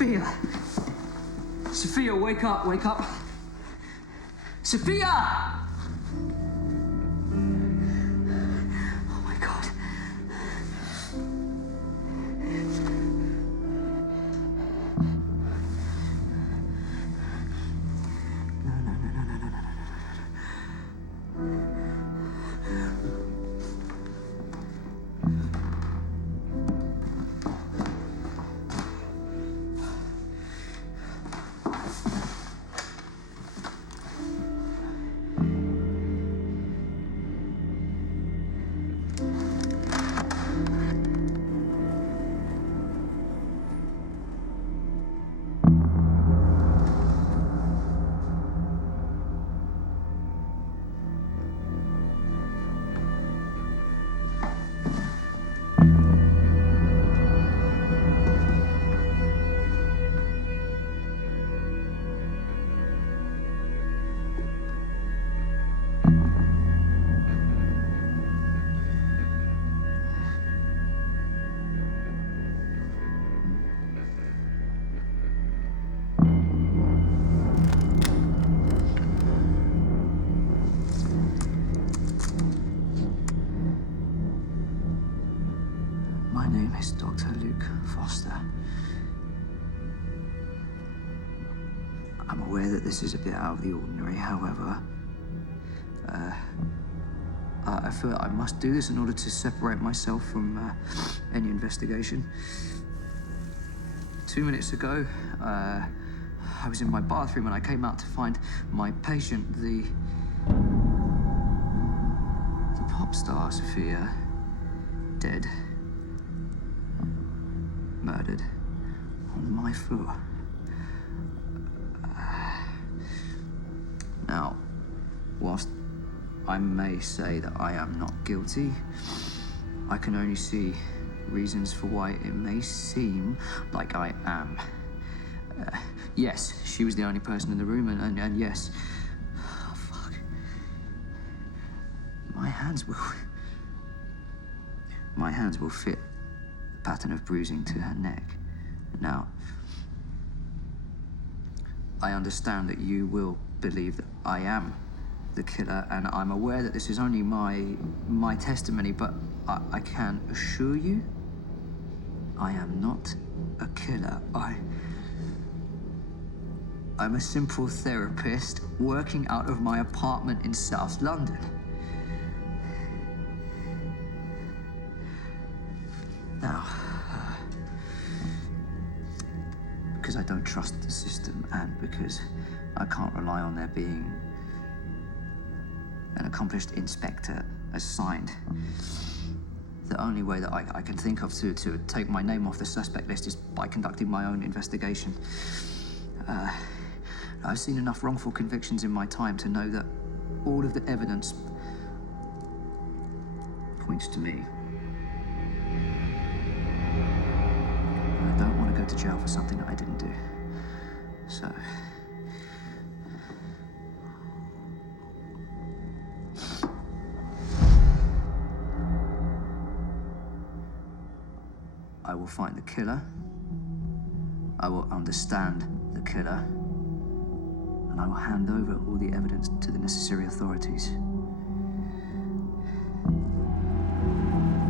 Sophia! Sophia, wake up, wake up! Sophia! Oh my God. My name is Dr. Luke Foster. I'm aware that this is a bit out of the ordinary, however, I feel I must do this in order to separate myself from any investigation. 2 minutes ago, I was in my bathroom and I came out to find my patient, the pop star Sophia, dead. Murdered on my floor. Now, whilst I may say that I am not guilty, I can only see reasons for why it may seem like I am. Yes, she was the only person in the room, and yes, oh, fuck. My hands will fit the pattern of bruising to her neck. Now, I understand that you will believe that I am the killer, and I'm aware that this is only my testimony, but I can assure you I am not a killer. I'm a simple therapist working out of my apartment in South London. Now, because I don't trust the system and because I can't rely on there being an accomplished inspector assigned, the only way that I can think of to take my name off the suspect list is by conducting my own investigation. I've seen enough wrongful convictions in my time to know that all of the evidence points to me. I don't want to go to jail for something that I didn't do. So... I will find the killer, I will understand the killer, and I will hand over all the evidence to the necessary authorities.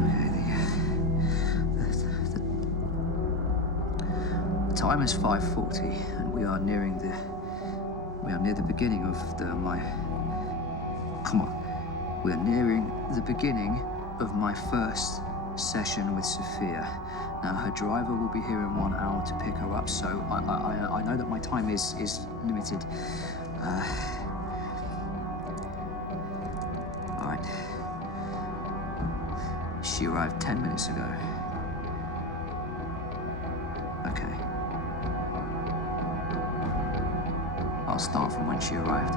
Okay, the time is 5:40, and we are near the beginning of we are nearing the beginning of my first session with Sophia. Now, her driver will be here in 1 hour to pick her up, so I know that my time is limited. All right. She arrived 10 minutes ago. Okay. I'll start from when she arrived.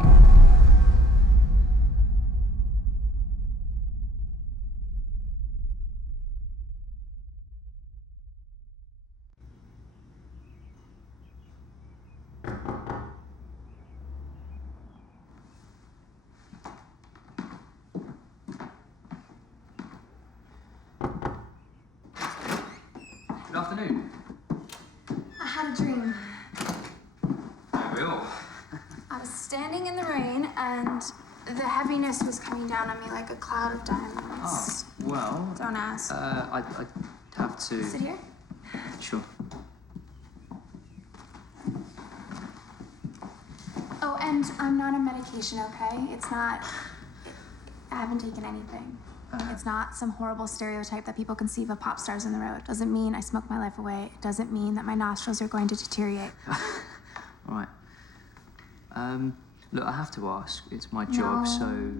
Good afternoon. I had a dream. The heaviness was coming down on me like a cloud of diamonds. Oh, well... Don't ask. I'd have to... Sit here? Sure. Oh, and I'm not on medication, okay? It's not... I haven't taken anything. It's not some horrible stereotype that people conceive of pop stars on the road. Doesn't mean I smoke my life away. It doesn't mean that my nostrils are going to deteriorate. All right. Look, I have to ask. It's my job, so...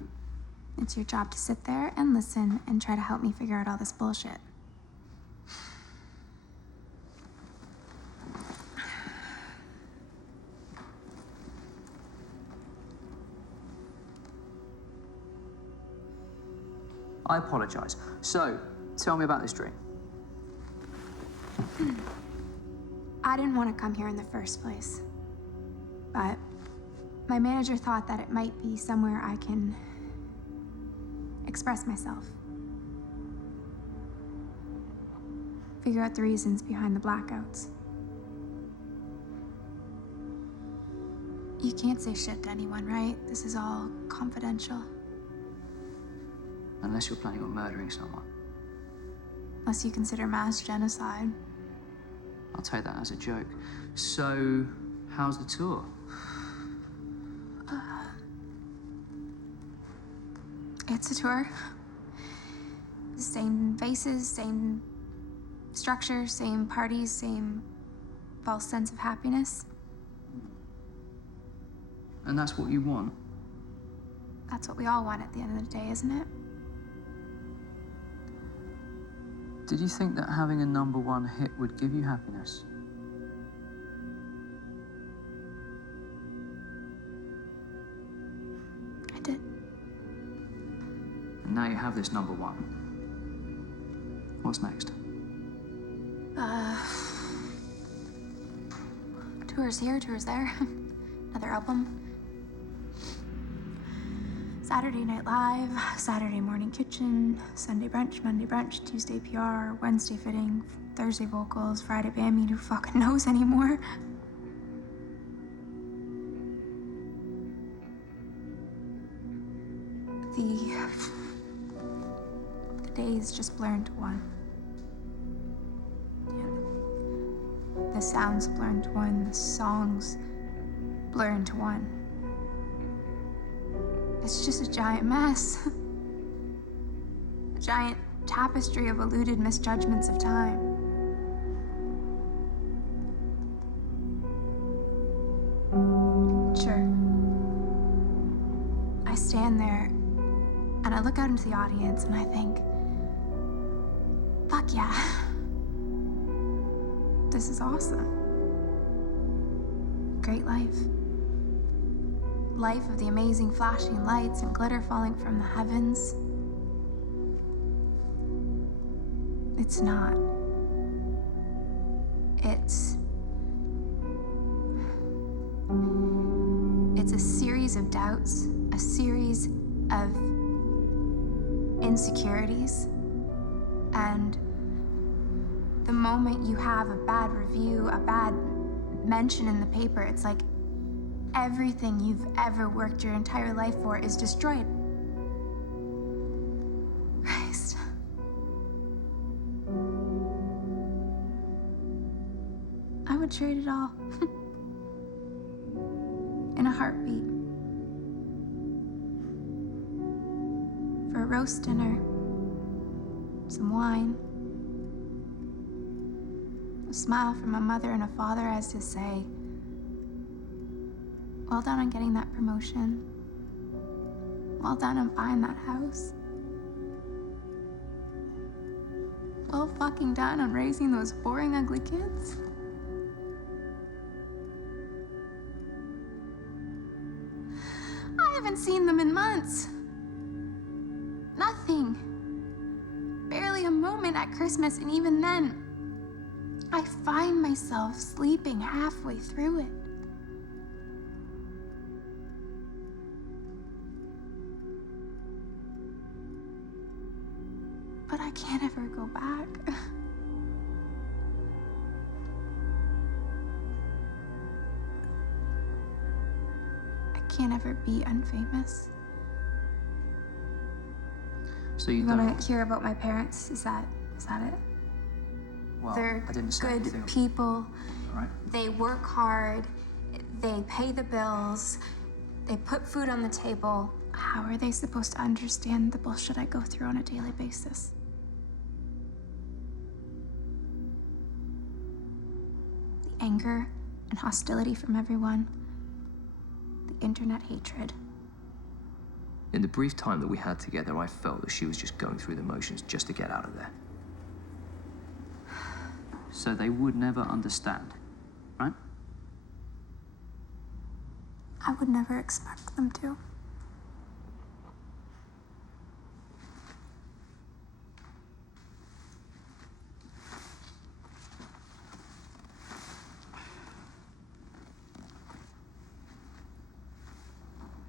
It's your job to sit there and listen and try to help me figure out all this bullshit. I apologize. So, tell me about this dream. I didn't want to come here in the first place. But my manager thought that it might be somewhere I can express myself. Figure out the reasons behind the blackouts. You can't say shit to anyone, right? This is all confidential. Unless you're planning on murdering someone. Unless you consider mass genocide. I'll take that as a joke. So, how's the tour? It's a tour. Same faces, same structure, same parties, same false sense of happiness. And that's what you want? That's what we all want at the end of the day, isn't it? Did you think that having a #1 hit would give you happiness? I did. And now you have this #1. What's next? Tours here, tours there. Another album. Saturday Night Live, Saturday Morning Kitchen, Sunday brunch, Monday brunch, Tuesday PR, Wednesday fitting, Thursday vocals, Friday band meet, who fucking knows anymore? The days just blur into one. Yeah. The sounds blur into one, the songs blur into one. It's just a giant mess. A giant tapestry of eluded misjudgments of time. Sure. I stand there and I look out into the audience and I think, fuck yeah. This is awesome. Great life. Life of the amazing flashing lights and glitter falling from the heavens. It's not. It's a series of doubts, a series of insecurities, and the moment you have a bad review, a bad mention in the paper, it's like everything you've ever worked your entire life for is destroyed. Christ. I would trade it all. In a heartbeat. For a roast dinner, some wine, a smile from a mother and a father as to say, well done on getting that promotion. Well done on buying that house. Well fucking done on raising those boring, ugly kids. I haven't seen them in months. Nothing. Barely a moment at Christmas, and even then, I find myself sleeping halfway through it. But I can't ever go back. I can't ever be unfamous. So you You don't... want to hear about my parents? Is that it? Well, They're I didn't say good anything. people. All right. They work hard. They pay the bills. They put food on the table. How are they supposed to understand the bullshit I go through on a daily basis? The anger and hostility from everyone. The internet hatred. In the brief time that we had together, I felt that she was just going through the motions just to get out of there. So they would never understand, right? I would never expect them to.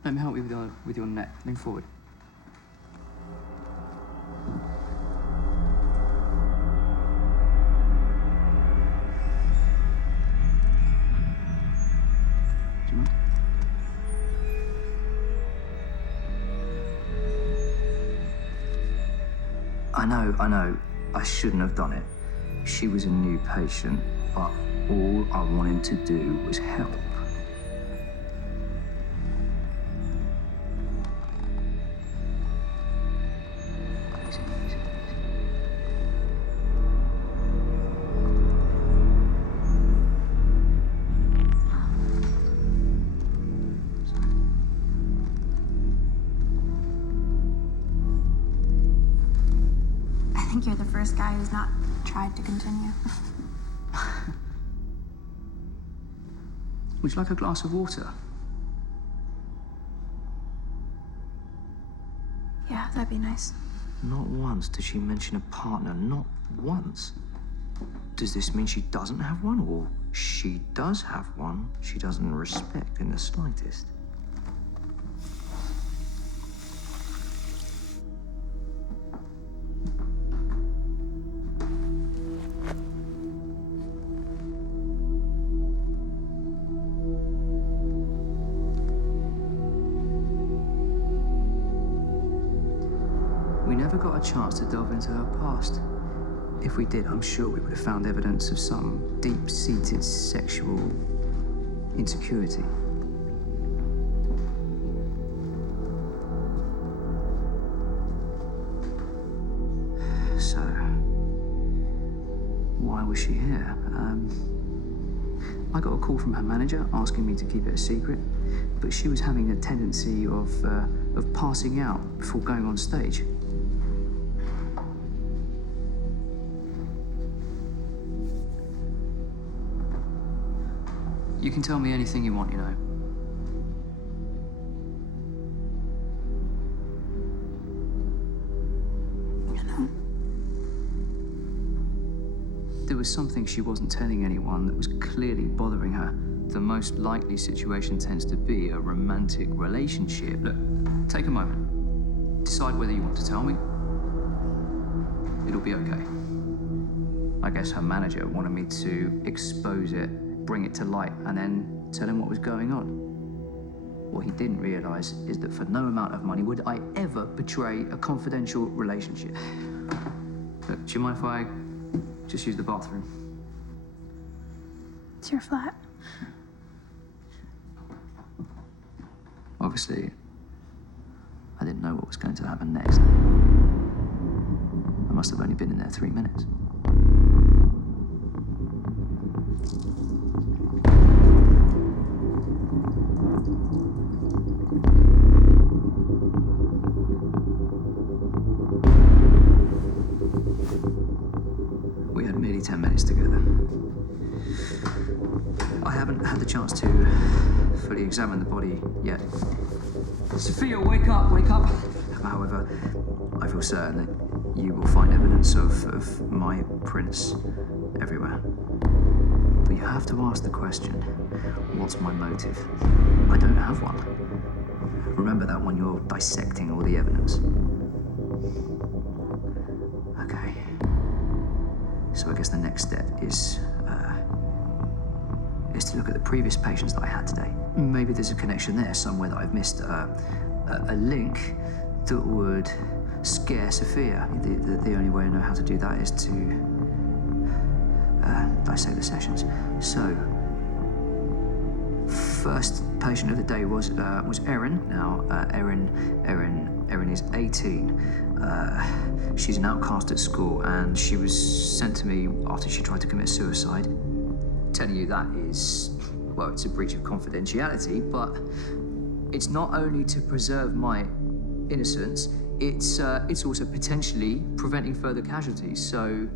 Let me help you with your neck. Lean forward. Do you mind? I know. I shouldn't have done it. She was a new patient, but all I wanted to do was help. I think you're the first guy who's not tried to continue. Would you like a glass of water? Yeah, that'd be nice. Not once did she mention a partner, not once. Does this mean she doesn't have one, or she does have one she doesn't respect in the slightest? We never got a chance to delve into her past. If we did, I'm sure we would have found evidence of some deep-seated sexual insecurity. So, why was she here? I got a call from her manager asking me to keep it a secret, but she was having a tendency of passing out before going on stage. You can tell me anything you want, you know. You know? There was something she wasn't telling anyone that was clearly bothering her. The most likely situation tends to be a romantic relationship. Look, take a moment. Decide whether you want to tell me. It'll be okay. I guess her manager wanted me to expose it, bring it to light, and then tell him what was going on. What he didn't realize is that for no amount of money would I ever betray a confidential relationship. Look, do you mind if I just use the bathroom? It's your flat. Obviously, I didn't know what was going to happen next. I must have only been in there 3 minutes. We had merely 10 minutes together. I haven't had the chance to fully examine the body yet. Sophia, wake up, wake up! However, I feel certain that you will find evidence of my prints everywhere. But you have to ask the question, what's my motive? I don't have one. Remember that when you're dissecting all the evidence. Okay. So I guess the next step is to look at the previous patients that I had today. Maybe there's a connection there somewhere that I've missed, a link that would scare Sophia. The only way I know how to do that is to dissect the sessions. So, first patient of the day was Erin. Now, Erin is 18. She's an outcast at school, and she was sent to me after she tried to commit suicide. Telling you that is, well, it's a breach of confidentiality, but it's not only to preserve my innocence, it's also potentially preventing further casualties, so...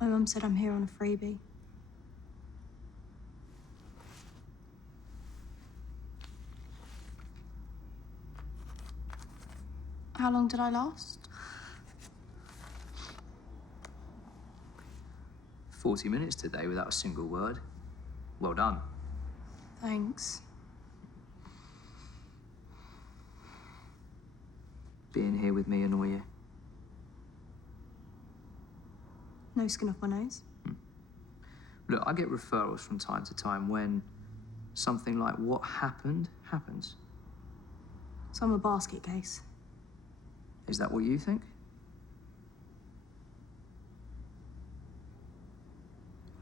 My mum said I'm here on a freebie. How long did I last? 40 minutes today without a single word. Well done. Thanks. Being here with me annoy you? No skin off my nose. Look, I get referrals from time to time when something like what happened happens. So I'm a basket case. Is that what you think?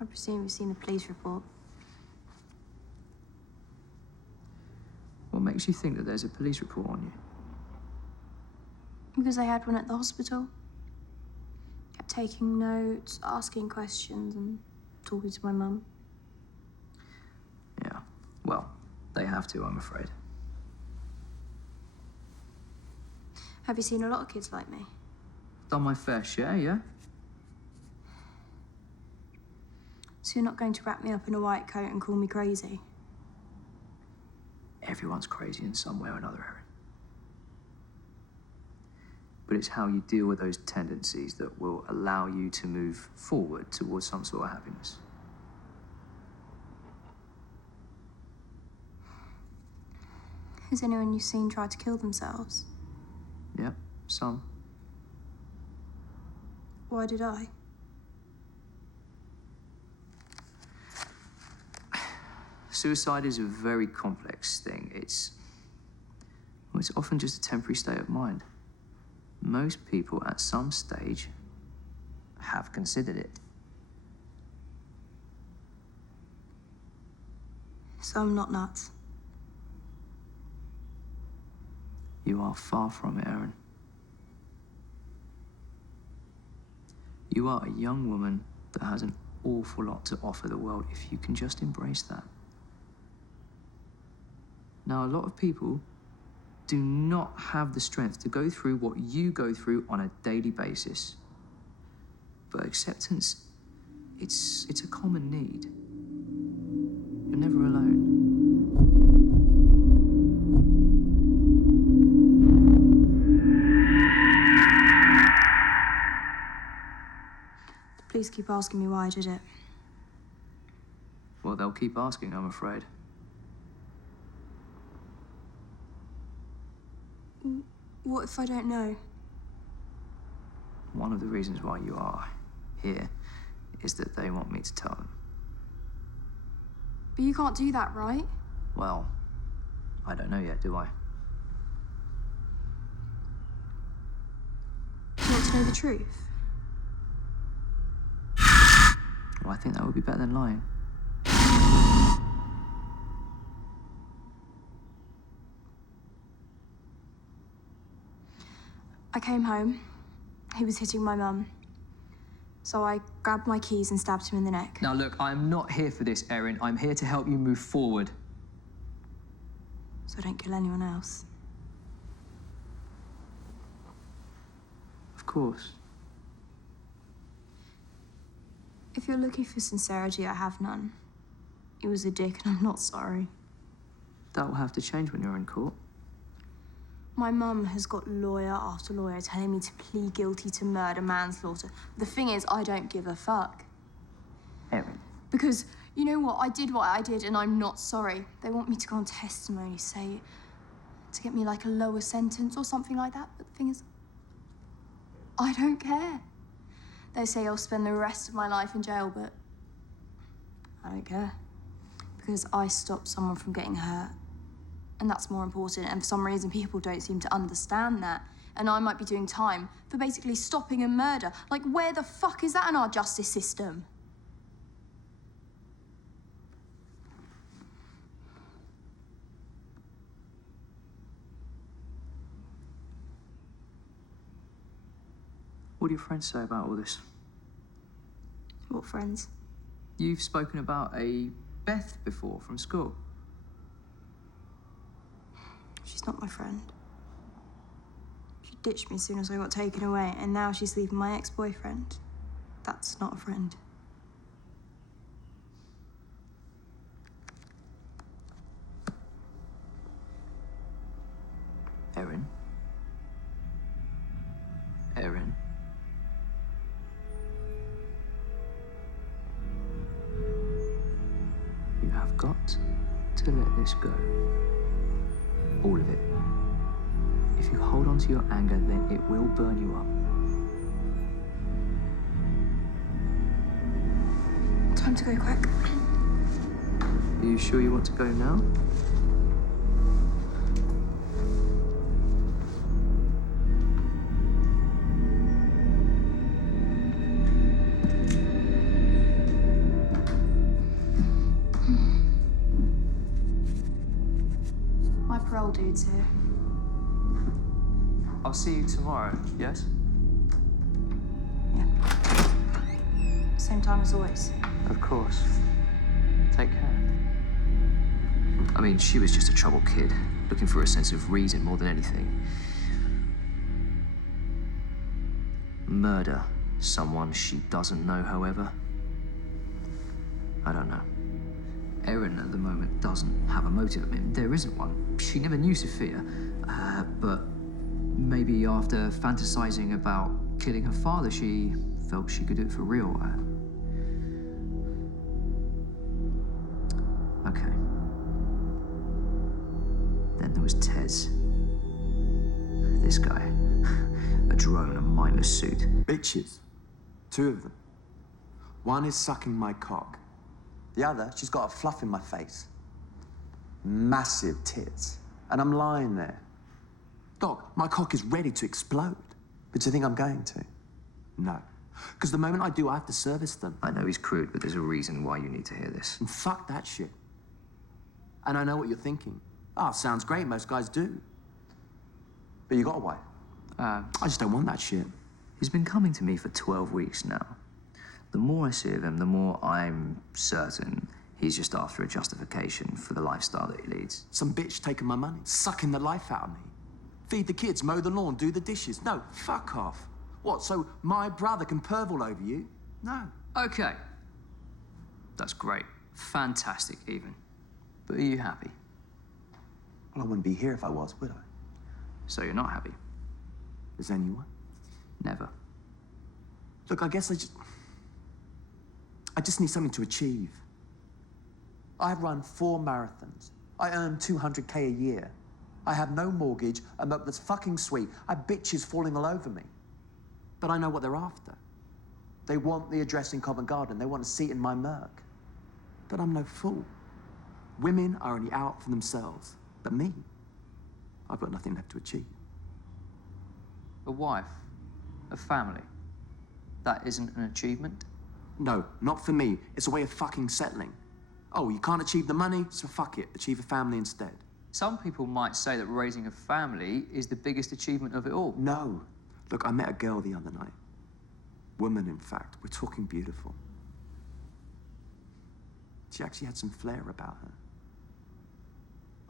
I presume you've seen the police report. What makes you think that there's a police report on you? Because I had one at the hospital. Kept taking notes, asking questions, and talking to my mum. Yeah, well, they have to, I'm afraid. Have you seen a lot of kids like me? Done my fair share, yeah? So you're not going to wrap me up in a white coat and call me crazy? Everyone's crazy in some way or another, Erin. But it's how you deal with those tendencies that will allow you to move forward towards some sort of happiness. Has anyone you've seen tried to kill themselves? Yep, some. Why did I? Suicide is a very complex thing. It's often just a temporary state of mind. Most people at some stage have considered it. So I'm not nuts. You are far from it, Erin. You are a young woman that has an awful lot to offer the world if you can just embrace that. Now, a lot of people do not have the strength to go through what you go through on a daily basis. But acceptance, it's a common need. You're never alone. Please keep asking me why I did it. Well, they'll keep asking, I'm afraid. What if I don't know? One of the reasons why you are here is that they want me to tell them. But you can't do that, right? Well, I don't know yet, do I? You want to know the truth? Well, I think that would be better than lying. I came home. He was hitting my mum. So I grabbed my keys and stabbed him in the neck. Now, look, I'm not here for this, Erin. I'm here to help you move forward. so I don't kill anyone else. Of course. If you're looking for sincerity, I have none. He was a dick, and I'm not sorry. That will have to change when you're in court. My mum has got lawyer after lawyer telling me to plead guilty to murder, manslaughter. The thing is, I don't give a fuck. Erin. Because, you know what, I did what I did and I'm not sorry. They want me to go on testimony, say, to get me like a lower sentence or something like that. But the thing is, I don't care. They say I'll spend the rest of my life in jail, but I don't care. Because I stopped someone from getting hurt. And that's more important. And for some reason, people don't seem to understand that. And I might be doing time for basically stopping a murder. Like, where the fuck is that in our justice system? What do your friends say about all this? What friends? You've spoken about a Beth before from school. She's not my friend. She ditched me as soon as I got taken away, and now she's leaving my ex-boyfriend. That's not a friend. Erin? Erin? You have got to let this go. All of it. If you hold on to your anger, then it will burn you up. Time to go quick. Are you sure you want to go now? My parole dude's here. I'll see you tomorrow, yes? Yeah. Same time as always. Of course. Take care. I mean, she was just a troubled kid, looking for a sense of reason more than anything. Murder someone she doesn't know, however? I don't know. Erin, at the moment, doesn't have a motive. I mean, there isn't one. She never knew Sophia. But maybe after fantasizing about killing her father, she felt she could do it for real. Okay. Then there was Tez. This guy. A drone, a mindless suit. Bitches. 2 of them. One is sucking my cock. The other, she's got a fluff in my face. Massive tits. And I'm lying there. Doc, my cock is ready to explode. But do you think I'm going to? No. Because the moment I do, I have to service them. I know he's crude, but there's a reason why you need to hear this. And fuck that shit. And I know what you're thinking. Ah, sounds great, most guys do. But you got a wife. I just don't want that shit. He's been coming to me for 12 weeks now. The more I see of him, the more I'm certain he's just after a justification for the lifestyle that he leads. Some bitch taking my money, sucking the life out of me. Feed the kids, mow the lawn, do the dishes. No, fuck off. What, so my brother can perv all over you? No. Okay. That's great. Fantastic, even. But are you happy? Well, I wouldn't be here if I was, would I? So you're not happy? Is anyone? Never. Look, I guess I just need something to achieve. I've run 4 marathons. I earn 200K a year. I have no mortgage, a milk that's fucking sweet. I have bitches falling all over me. But I know what they're after. They want the address in Covent Garden. They want a seat in my Merc. But I'm no fool. Women are only out for themselves. But me, I've got nothing left to achieve. A wife, a family. That isn't an achievement? No, not for me. It's a way of fucking settling. Oh, you can't achieve the money, so fuck it. Achieve a family instead. Some people might say that raising a family is the biggest achievement of it all. No. Look, I met a girl the other night. Woman, in fact. We're talking beautiful. She actually had some flair about her.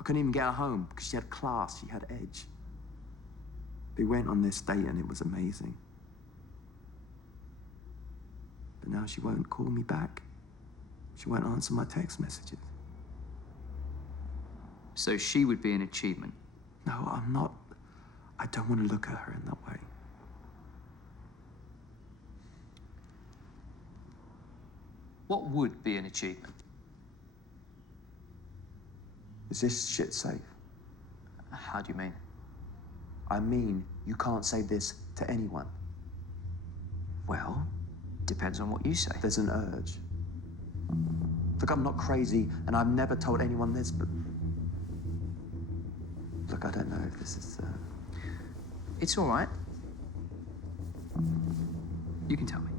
I couldn't even get her home because she had class, she had edge. We went on this date and it was amazing. But now she won't call me back. She won't answer my text messages. So she would be an achievement. No, I'm not. I don't want to look at her in that way. What would be an achievement? Is this shit safe? How do you mean? I mean, you can't say this to anyone. Well, depends on what you say. There's an urge. Look, I'm not crazy, and I've never told anyone this, but... Look, I don't know if this is, It's all right. You can tell me.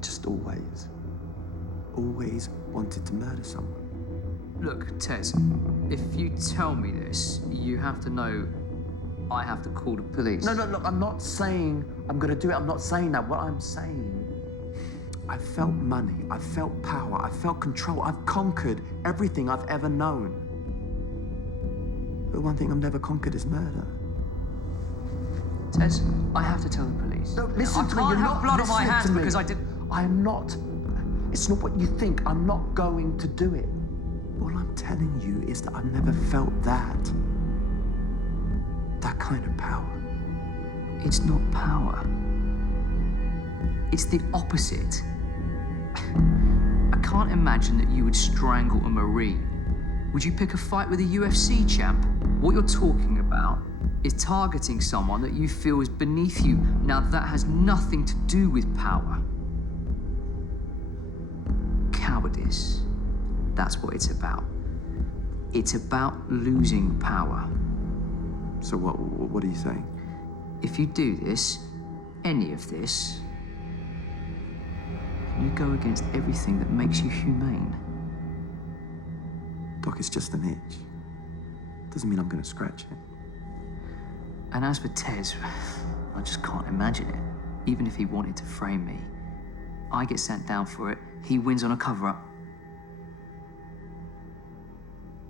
Just always wanted to murder someone. Look, Tez, if you tell me this, you have to know I have to call the police. No, look, I'm not saying I'm gonna do it. I'm not saying that. What I'm saying, I felt money, I felt power, I felt control. I've conquered everything I've ever known. But one thing I've never conquered is murder. Tez, I have to tell the police. No, listen to me. I You're can't have not blood on my listening hands to me. because I did. I am not. It's not what you think. I'm not going to do it. All I'm telling you is that I've never felt that. That kind of power. It's not power. It's the opposite. I can't imagine that you would strangle a Marine. Would you pick a fight with a UFC champ? What you're talking about is targeting someone that you feel is beneath you. Now that has nothing to do with power. Cowardice. That's what it's about. It's about losing power. So what are you saying? If you do this, any of this, you go against everything that makes you humane. Doc, it's just an itch. Doesn't mean I'm gonna scratch it. And as for Tez, I just can't imagine it. Even if he wanted to frame me, I get sent down for it, he wins on a cover-up.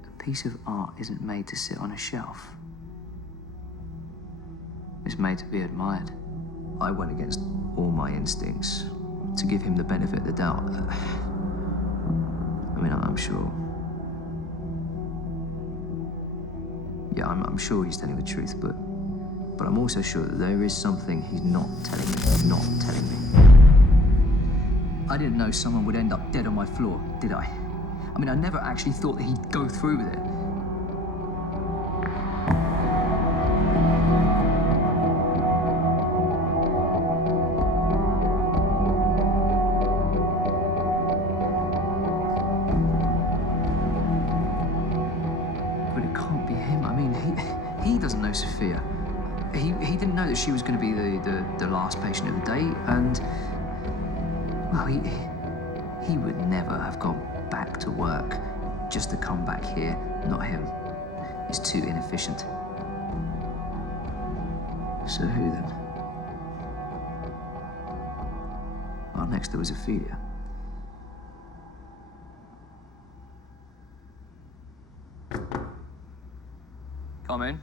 A piece of art isn't made to sit on a shelf. It's made to be admired. I went against all my instincts to give him the benefit of the doubt. I mean, I'm sure. Yeah, I'm sure he's telling the truth, but I'm also sure that there is something he's not telling me. I didn't know someone would end up dead on my floor, did I? I mean, I never actually thought that he'd go through with it. But it can't be him. I mean, he doesn't know Sophia. He didn't know that she was going to be the last patient of the day, and well, he would never have gone back to work just to come back here. Not him. He's too inefficient. So who then? Well, next there was Ophelia. Come in.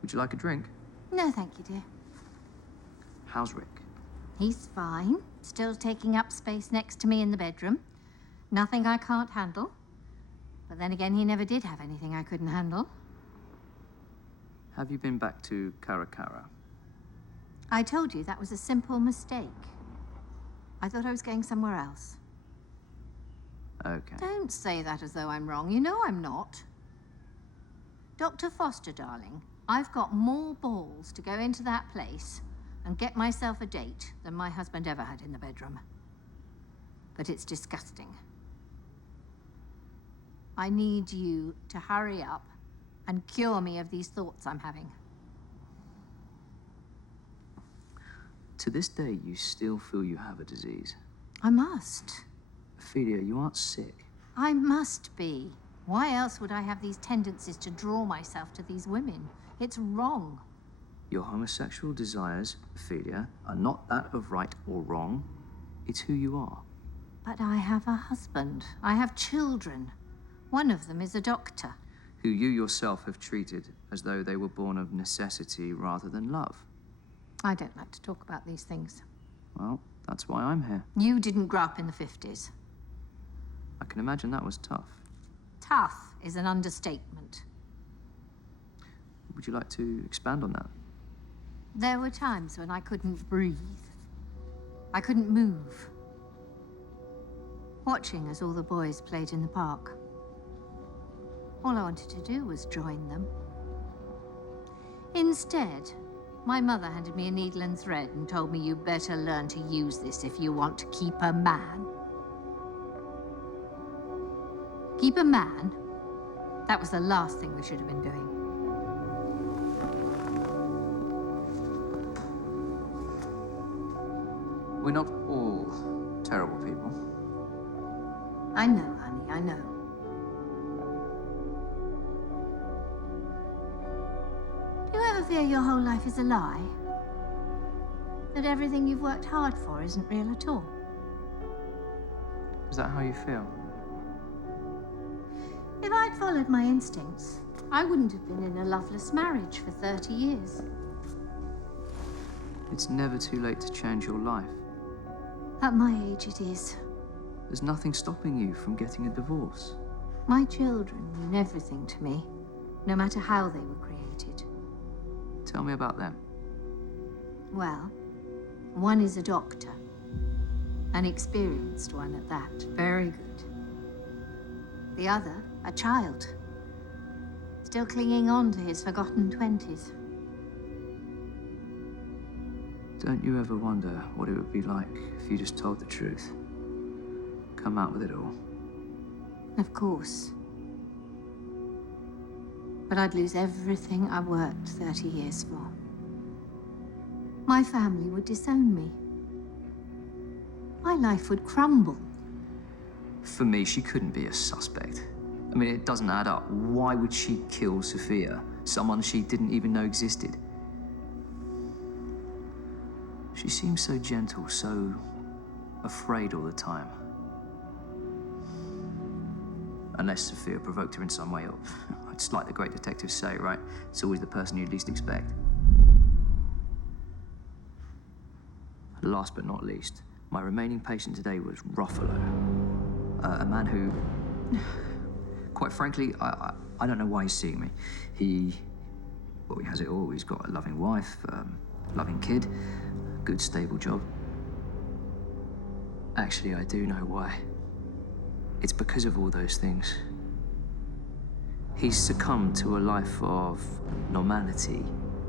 Would you like a drink? No, thank you, dear. How's Rick? He's fine. Still taking up space next to me in the bedroom. Nothing I can't handle. But then again, he never did have anything I couldn't handle. Have you been back to Caracara? I told you that was a simple mistake. I thought I was going somewhere else. Okay. Don't say that as though I'm wrong. You know I'm not. Dr. Foster, darling, I've got more balls to go into that place and get myself a date than my husband ever had in the bedroom. But it's disgusting. I need you to hurry up and cure me of these thoughts I'm having. To this day, you still feel you have a disease. I must. Ophelia, you aren't sick. I must be. Why else would I have these tendencies to draw myself to these women? It's wrong. Your homosexual desires, Ophelia, are not that of right or wrong. It's who you are. But I have a husband. I have children. One of them is a doctor. Who you yourself have treated as though they were born of necessity rather than love. I don't like to talk about these things. Well, that's why I'm here. You didn't grow up in the 50s. I can imagine that was tough. Tough is an understatement. Would you like to expand on that? There were times when I couldn't breathe. I couldn't move. Watching as all the boys played in the park. All I wanted to do was join them. Instead, my mother handed me a needle and thread and told me you better learn to use this if you want to keep a man. Keep a man? That was the last thing we should have been doing. We're not all terrible people. I know, honey, I know. Do you ever fear your whole life is a lie? That everything you've worked hard for isn't real at all? Is that how you feel? If I'd followed my instincts, I wouldn't have been in a loveless marriage for 30 years. It's never too late to change your life. At my age, it is. There's nothing stopping you from getting a divorce. My children mean everything to me, no matter how they were created. Tell me about them. Well, one is a doctor. An experienced one at that. Very good. The other, a child. Still clinging on to his forgotten 20s. Don't you ever wonder what it would be like if you just told the truth? Come out with it all. Of course. But I'd lose everything I worked 30 years for. My family would disown me. My life would crumble. For me, she couldn't be a suspect. I mean, it doesn't add up. Why would she kill Sophia, someone she didn't even know existed? She seems so gentle, so afraid all the time. Unless Sophia provoked her in some way, or it's like the great detectives say, right? It's always the person you'd least expect. Last but not least, my remaining patient today was Ruffalo. A man who, quite frankly, I don't know why he's seeing me. He has it all. He's got a loving wife, loving kid, good stable job. Actually, I do know why. It's because of all those things. He's succumbed to a life of normality,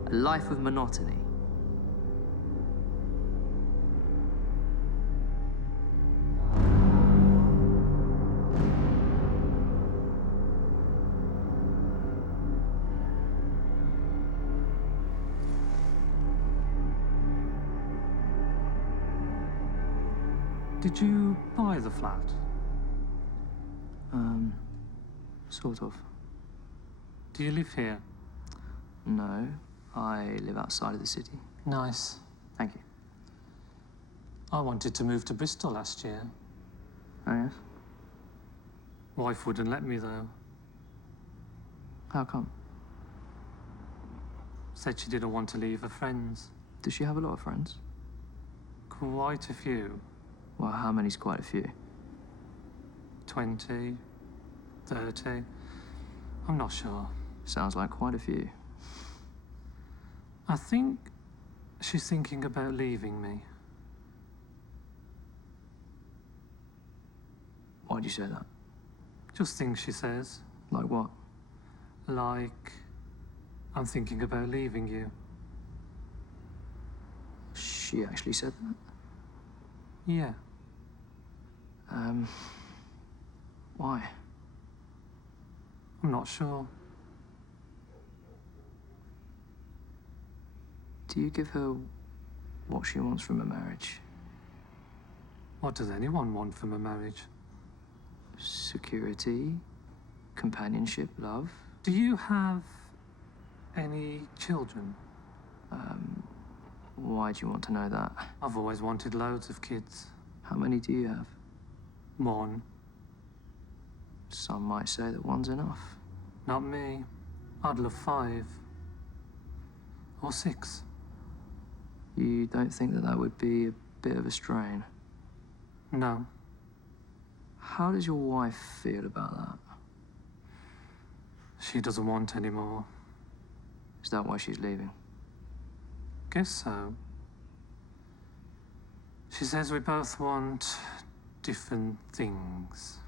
a life of monotony. Did you buy the flat? Sort of. Do you live here? No, I live outside of the city. Nice. Thank you. I wanted to move to Bristol last year. Oh, yes? Wife wouldn't let me, though. How come? Said she didn't want to leave her friends. Does she have a lot of friends? Quite a few. Well, how many's quite a few? 20, 30. I'm not sure. Sounds like quite a few. I think she's thinking about leaving me. Why'd you say that? Just things she says. Like what? Like, I'm thinking about leaving you. She actually said that? Yeah. Why? I'm not sure. Do you give her what she wants from a marriage? What does anyone want from a marriage? Security, companionship, love. Do you have any children? Why do you want to know that? I've always wanted loads of kids. How many do you have? One. Some might say that one's enough. Not me. I'd love 5. Or 6. You don't think that that would be a bit of a strain? No. How does your wife feel about that? She doesn't want any more. Is that why she's leaving? Guess so. She says we both want different things.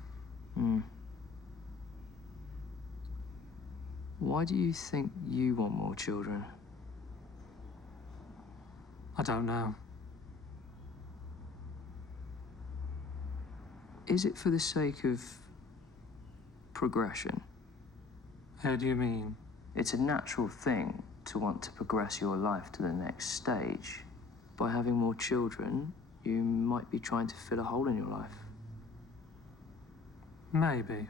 Why do you think you want more children? I don't know. Is it for the sake of progression? How do you mean? It's a natural thing to want to progress your life to the next stage. By having more children, you might be trying to fill a hole in your life. Maybe.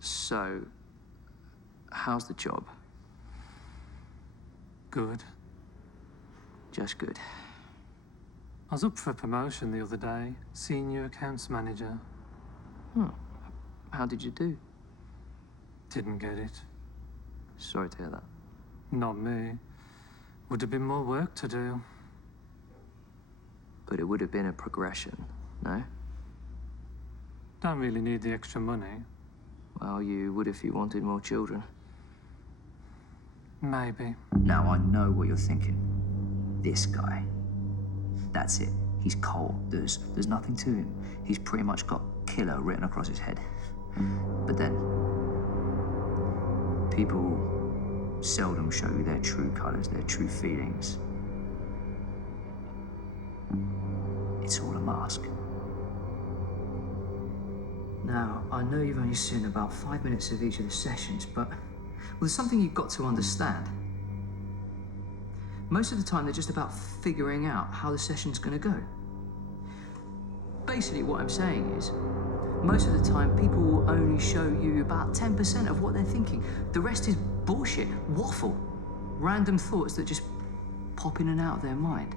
So, how's the job? Good. Just good. I was up for a promotion the other day. Senior accounts manager. Oh, how did you do? Didn't get it. Sorry to hear that. Not me. Would have been more work to do. But it would have been a progression, no? Don't really need the extra money. Well, you would if you wanted more children. Maybe. Now, I know what you're thinking. This guy. That's it. He's cold. There's nothing to him. He's pretty much got killer written across his head. But then, people seldom show you their true colors, their true feelings. It's all a mask. Now, I know you've only seen about 5 minutes of each of the sessions, but there's something you've got to understand. Most of the time, they're just about figuring out how the session's going to go. Basically, what I'm saying is, most of the time, people will only show you about 10% of what they're thinking. The rest is bullshit, waffle, random thoughts that just pop in and out of their mind.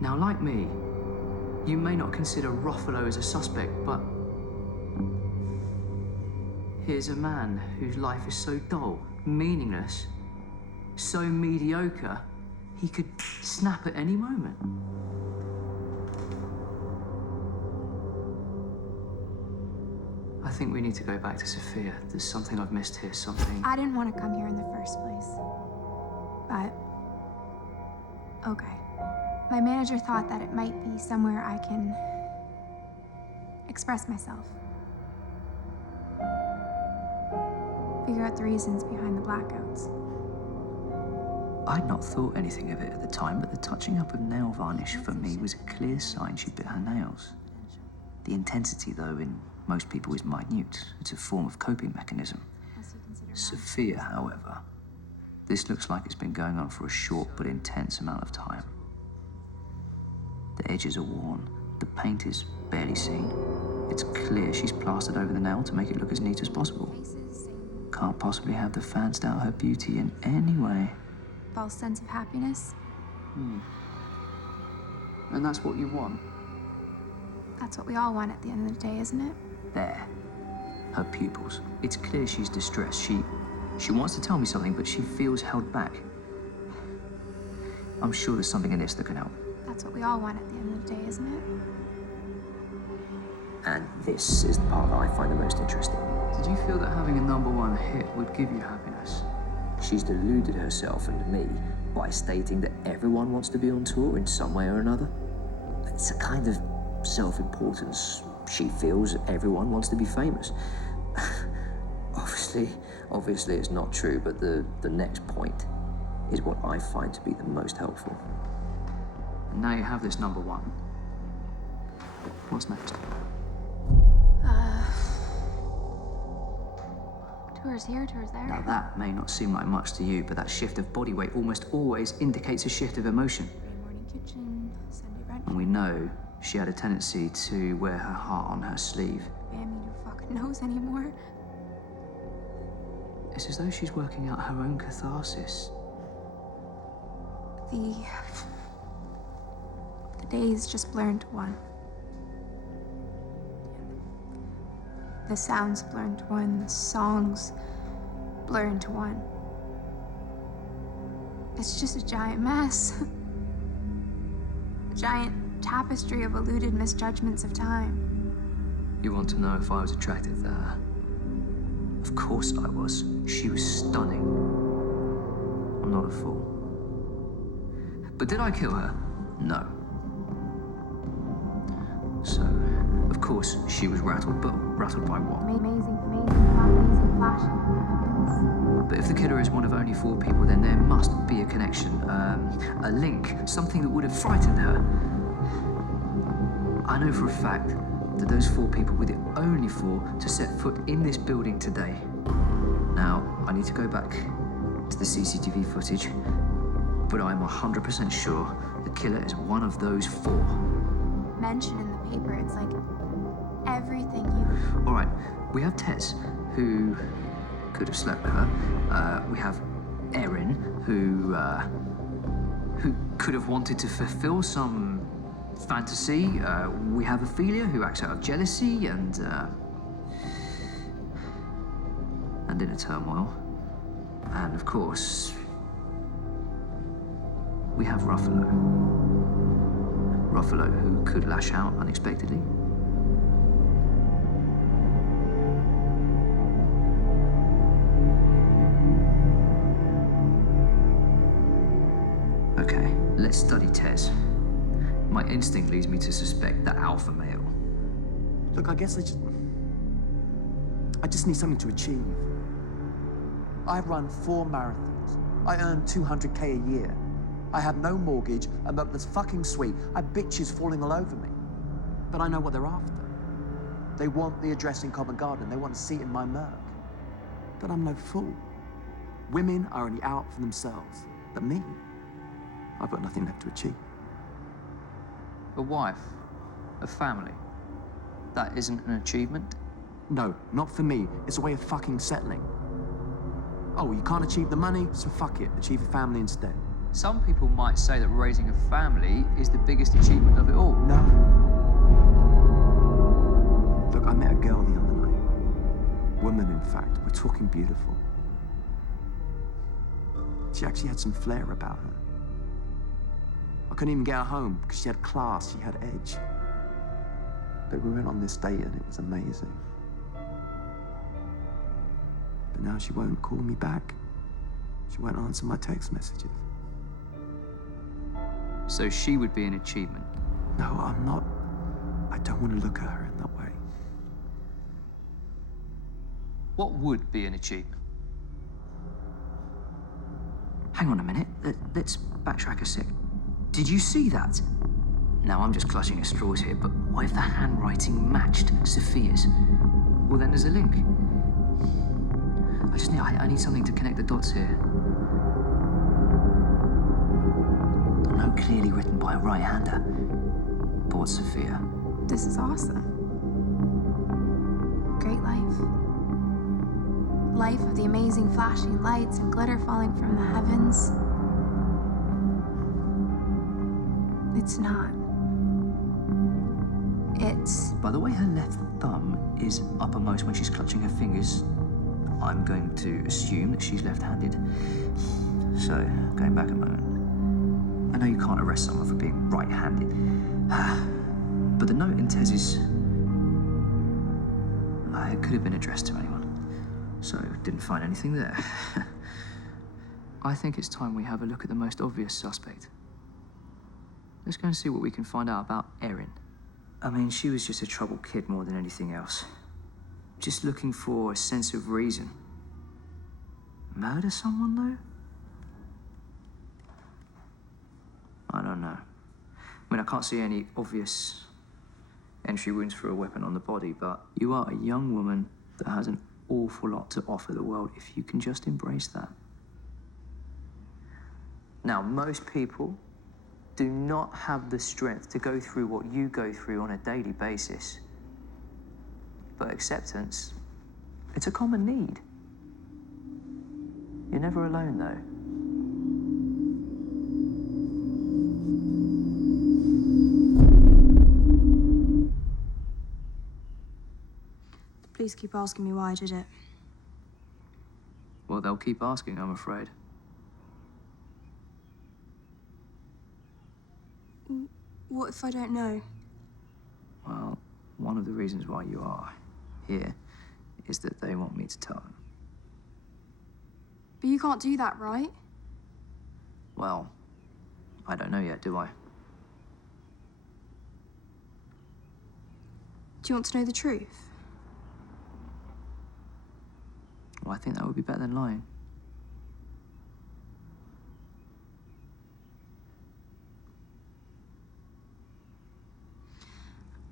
Now, like me, you may not consider Ruffalo as a suspect, but here's a man whose life is so dull, meaningless, so mediocre, he could snap at any moment. I think we need to go back to Sophia. There's something I've missed here, something... I didn't want to come here in the first place. But, okay. My manager thought that it might be somewhere I can express myself. Figure out the reasons behind the blackouts. I'd not thought anything of it at the time, but the touching up of nail varnish for me was a clear sign she bit her nails. The intensity, though, in most people is minute. It's a form of coping mechanism. Sophia, however, this looks like it's been going on for a short but intense amount of time. The edges are worn, the paint is barely seen. It's clear she's plastered over the nail to make it look as neat as possible. Can't possibly have the fanced out her beauty in any way. False sense of happiness. And that's what you want? That's what we all want at the end of the day, isn't it? There. Her pupils. It's clear she's distressed. She wants to tell me something, but she feels held back. I'm sure there's something in this that can help. That's what we all want at the end of the day, isn't it? And this is the part that I find the most interesting. Did you feel that having a #1 hit would give you happiness? She's deluded herself and me by stating that everyone wants to be on tour in some way or another. It's a kind of self-importance. She feels everyone wants to be famous. Obviously it's not true, but the next point is what I find to be the most helpful. And now you have this #1. What's next? Tours here, tours there. Now that may not seem like much to you, but that shift of body weight almost always indicates a shift of emotion. Morning kitchen, Sunday brunch And we know she had a tendency to wear her heart on her sleeve. I mean, who fucking knows anymore? It's as though she's working out her own catharsis. The days just blur into one. The sounds blur into one, the songs blur into one. It's just a giant mess. A giant tapestry of eluded misjudgments of time. You want to know if I was attracted to her? Of course I was. She was stunning. I'm not a fool. But did I kill her? No. So, of course, she was rattled, but rattled by what? Amazing flashing heavens. But if the killer is one of only 4 people, then there must be a connection, a link, something that would have frightened her. I know for a fact that those 4 people were the only 4 to set foot in this building today. Now, I need to go back to the CCTV footage, but I'm 100% sure the killer is one of those 4. Mentioned in the paper, it's like everything you... All right, we have Tess, who could have slept with her. We have Erin, who could have wanted to fulfill some fantasy. We have Ophelia, who acts out of jealousy and inner turmoil. And of course, we have Ruffalo. Ruffalo, who could lash out unexpectedly. Okay, let's study Tess. My instinct leads me to suspect the alpha male. Look, I guess I just need something to achieve. I've run 4 marathons. I earn 200K a year. I have no mortgage, a milk that's fucking sweet. I have bitches falling all over me. But I know what they're after. They want the address in Covent Garden. They want a seat in my Merc. But I'm no fool. Women are only out for themselves. But me, I've got nothing left to achieve. A wife, a family. That isn't an achievement? No, not for me. It's a way of fucking settling. Oh, you can't achieve the money, so fuck it. Achieve a family instead. Some people might say that raising a family is the biggest achievement of it all. No. Look, I met a girl the other night. Woman, in fact. We're talking beautiful. She actually had some flair about her. I couldn't even get her home because she had class, she had edge. But we went on this date and it was amazing. But now she won't call me back. She won't answer my text messages. So she would be an achievement? No, I'm not. I don't want to look at her in that way. What would be an achievement? Hang on a minute. Let's backtrack a sec. Did you see that? Now, I'm just clutching at straws here, but what if the handwriting matched Sophia's? Well, then there's a link. I need something to connect the dots here. A note clearly written by a right-hander. But what's Sophia? This is awesome. Great life. Life of the amazing flashing lights and glitter falling from the heavens. It's not. It's... By the way her left thumb is uppermost when she's clutching her fingers, I'm going to assume that she's left-handed. So, going back a moment. I know you can't arrest someone for being right-handed. But the note in Tez's... it could have been addressed to anyone. So, didn't find anything there. I think it's time we have a look at the most obvious suspect. Let's go and see what we can find out about Erin. I mean, she was just a troubled kid more than anything else. Just looking for a sense of reason. Murder someone, though? I don't know. I mean, I can't see any obvious entry wounds for a weapon on the body, but you are a young woman that has an awful lot to offer the world if you can just embrace that. Now, most people do not have the strength to go through what you go through on a daily basis. But acceptance, it's a common need. You're never alone, though. The police keep asking me why I did it. Well, they'll keep asking, I'm afraid. What if I don't know? Well, one of the reasons why you are here is that they want me to tell them. But you can't do that, right? Well, I don't know yet, do I? Do you want to know the truth? Well, I think that would be better than lying.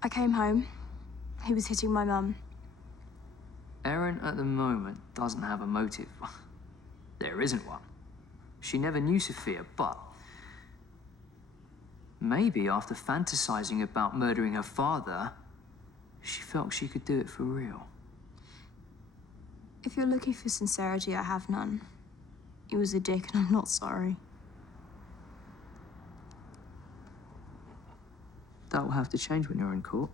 I came home. He was hitting my mum. Erin, at the moment, doesn't have a motive. There isn't one. She never knew Sophia, but maybe after fantasizing about murdering her father, she felt she could do it for real. If you're looking for sincerity, I have none. He was a dick, and I'm not sorry. That will have to change when you're in court.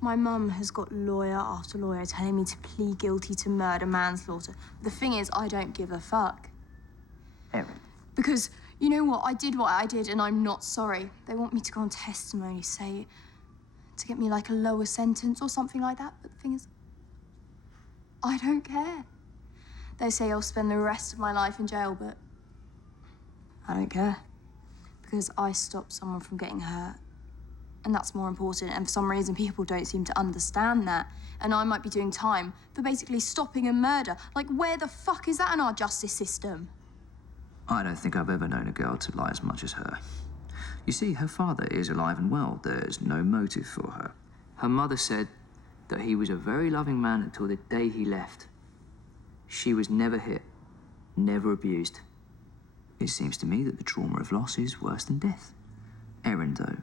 My mum has got lawyer after lawyer telling me to plead guilty to murder manslaughter. The thing is, I don't give a fuck. Erin. Because, you know what? I did what I did, and I'm not sorry. They want me to go on testimony, say, to get me like a lower sentence or something like that. But the thing is, I don't care. They say I'll spend the rest of my life in jail, but I don't care. Because I stopped someone from getting hurt. And that's more important. And for some reason, people don't seem to understand that. And I might be doing time for basically stopping a murder. Like, where the fuck is that in our justice system? I don't think I've ever known a girl to lie as much as her. You see, her father is alive and well. There's no motive for her. Her mother said that he was a very loving man until the day he left. She was never hit, never abused. It seems to me that the trauma of loss is worse than death. Erin, though,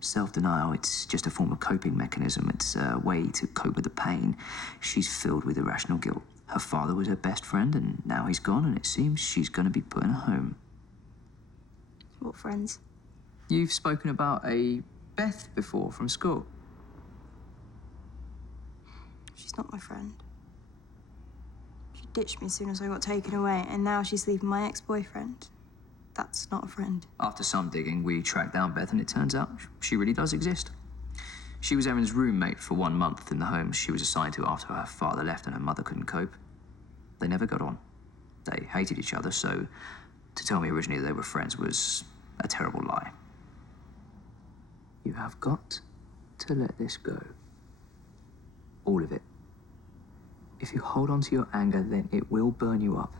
self-denial, it's just a form of coping mechanism. It's a way to cope with the pain. She's filled with irrational guilt. Her father was her best friend, and now he's gone, and it seems she's going to be put in a home. What friends? You've spoken about a Beth before from school. She's not my friend. She ditched me as soon as I got taken away, and now she's leaving my ex-boyfriend. That's not a friend. After some digging, we tracked down Beth, and it turns out she really does exist. She was Erin's roommate for 1 month in the home she was assigned to after her father left and her mother couldn't cope. They never got on. They hated each other, so to tell me originally they were friends was a terrible lie. You have got to let this go. All of it. If you hold on to your anger, then it will burn you up.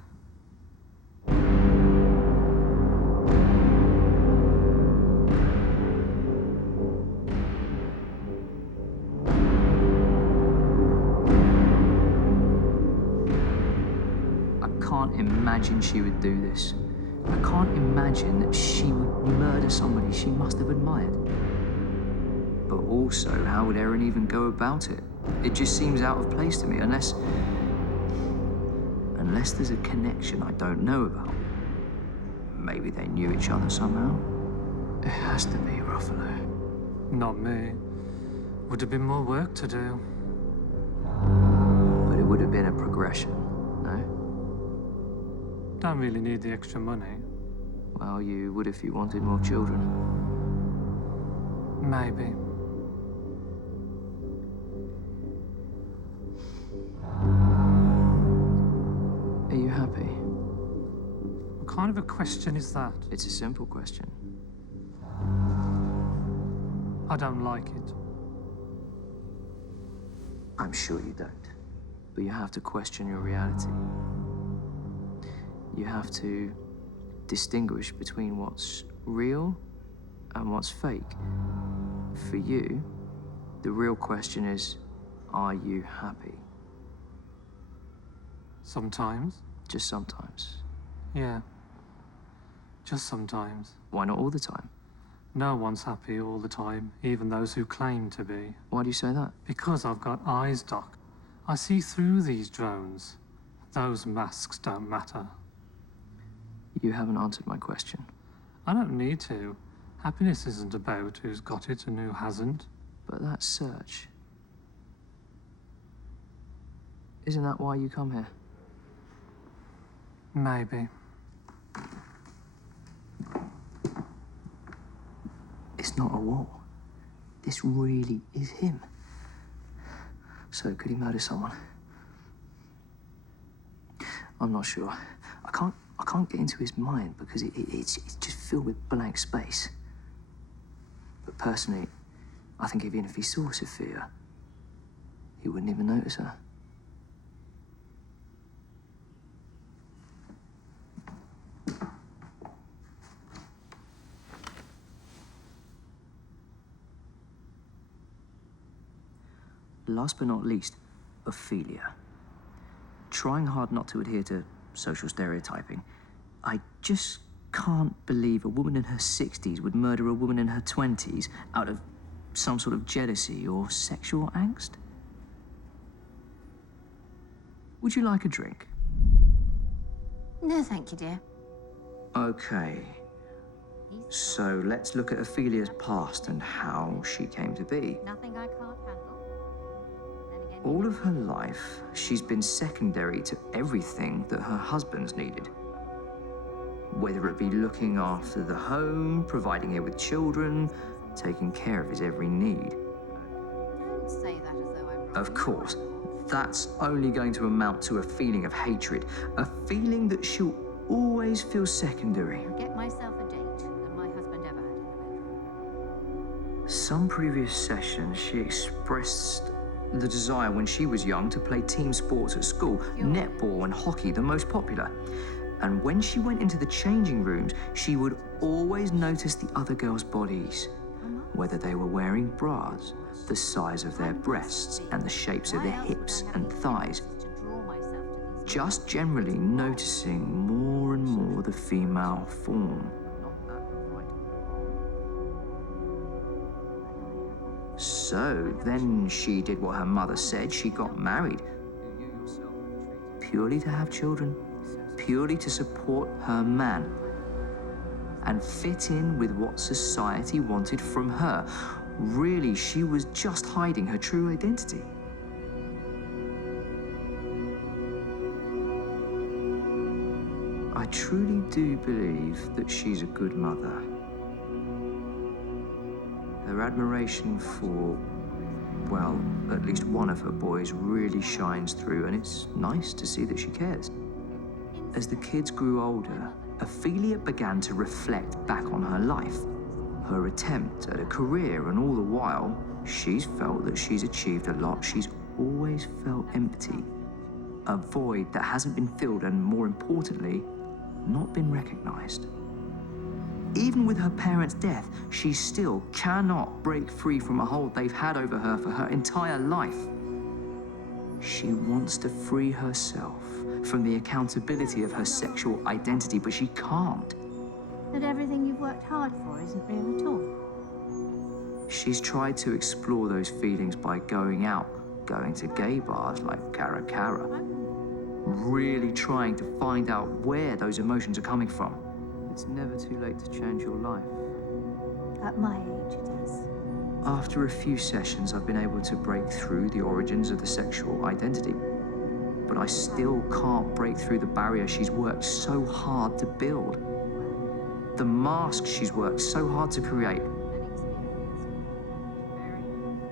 I can't imagine she would do this. I can't imagine that she would murder somebody she must have admired. But also, how would Erin even go about it? It just seems out of place to me, unless there's a connection I don't know about. Maybe they knew each other somehow. It has to be Ruffalo. Not me. Would have been more work to do. But it would have been a progression, no? Don't really need the extra money. Well, you would if you wanted more children. Maybe. Are you happy? What kind of a question is that? It's a simple question. I don't like it. I'm sure you don't. But you have to question your reality. You have to distinguish between what's real and what's fake. For you, the real question is, are you happy? Sometimes. Just sometimes. Yeah. Just sometimes. Why not all the time? No one's happy all the time, even those who claim to be. Why do you say that? Because I've got eyes, Doc. I see through these drones. Those masks don't matter. You haven't answered my question. I don't need to. Happiness isn't about who's got it and who hasn't. But that search... Isn't that why you come here? Maybe. It's not a wall. This really is him. So could he murder someone? I'm not sure. I can't get into his mind because it's just filled with blank space. But personally, I think even if he saw Sophia, he wouldn't even notice her. Last but not least, Ailia. Trying hard not to adhere to social stereotyping, I just can't believe a woman in her 60s would murder a woman in her 20s out of some sort of jealousy or sexual angst. Would you like a drink? No, thank you, dear. Okay. So let's look at Aphelia's past and how she came to be. Nothing I can't handle. Then again, All of her life, she's been secondary to everything that her husband's needed. Whether it be looking after the home, providing her with children, taking care of his every need. don't say that as though I'm wrong. Of course, that's only going to amount to a feeling of hatred, a feeling that she'll always feel secondary. Get myself a date than my husband ever had in the bedroom. Some previous session, she expressed the desire when she was young to play team sports at school, netball and hockey the most popular. And when she went into the changing rooms, she would always notice the other girls' bodies, whether they were wearing bras, the size of their breasts, and the shapes of their hips and thighs. To draw myself to these Just generally noticing more and more the female form. So then she did what her mother said. She got married. Purely to have children. Purely to support her man. And fit in with what society wanted from her. Really, she was just hiding her true identity. I truly do believe that she's a good mother. Her admiration for, well, at least one of her boys really shines through, and it's nice to see that she cares. As the kids grew older, Ailia began to reflect back on her life, her attempt at a career, and all the while, she's felt that she's achieved a lot. She's always felt empty, a void that hasn't been filled, and more importantly, not been recognized. Even with her parents' death, she still cannot break free from a hold they've had over her for her entire life. She wants to free herself from the accountability of her sexual identity, but she can't. That everything you've worked hard for isn't real at all. She's tried to explore those feelings by going out, going to gay bars like Cara Cara, really trying to find out where those emotions are coming from. It's never too late to change your life. At my age, it is. After a few sessions, I've been able to break through the origins of the sexual identity. But I still can't break through the barrier she's worked so hard to build. The mask she's worked so hard to create.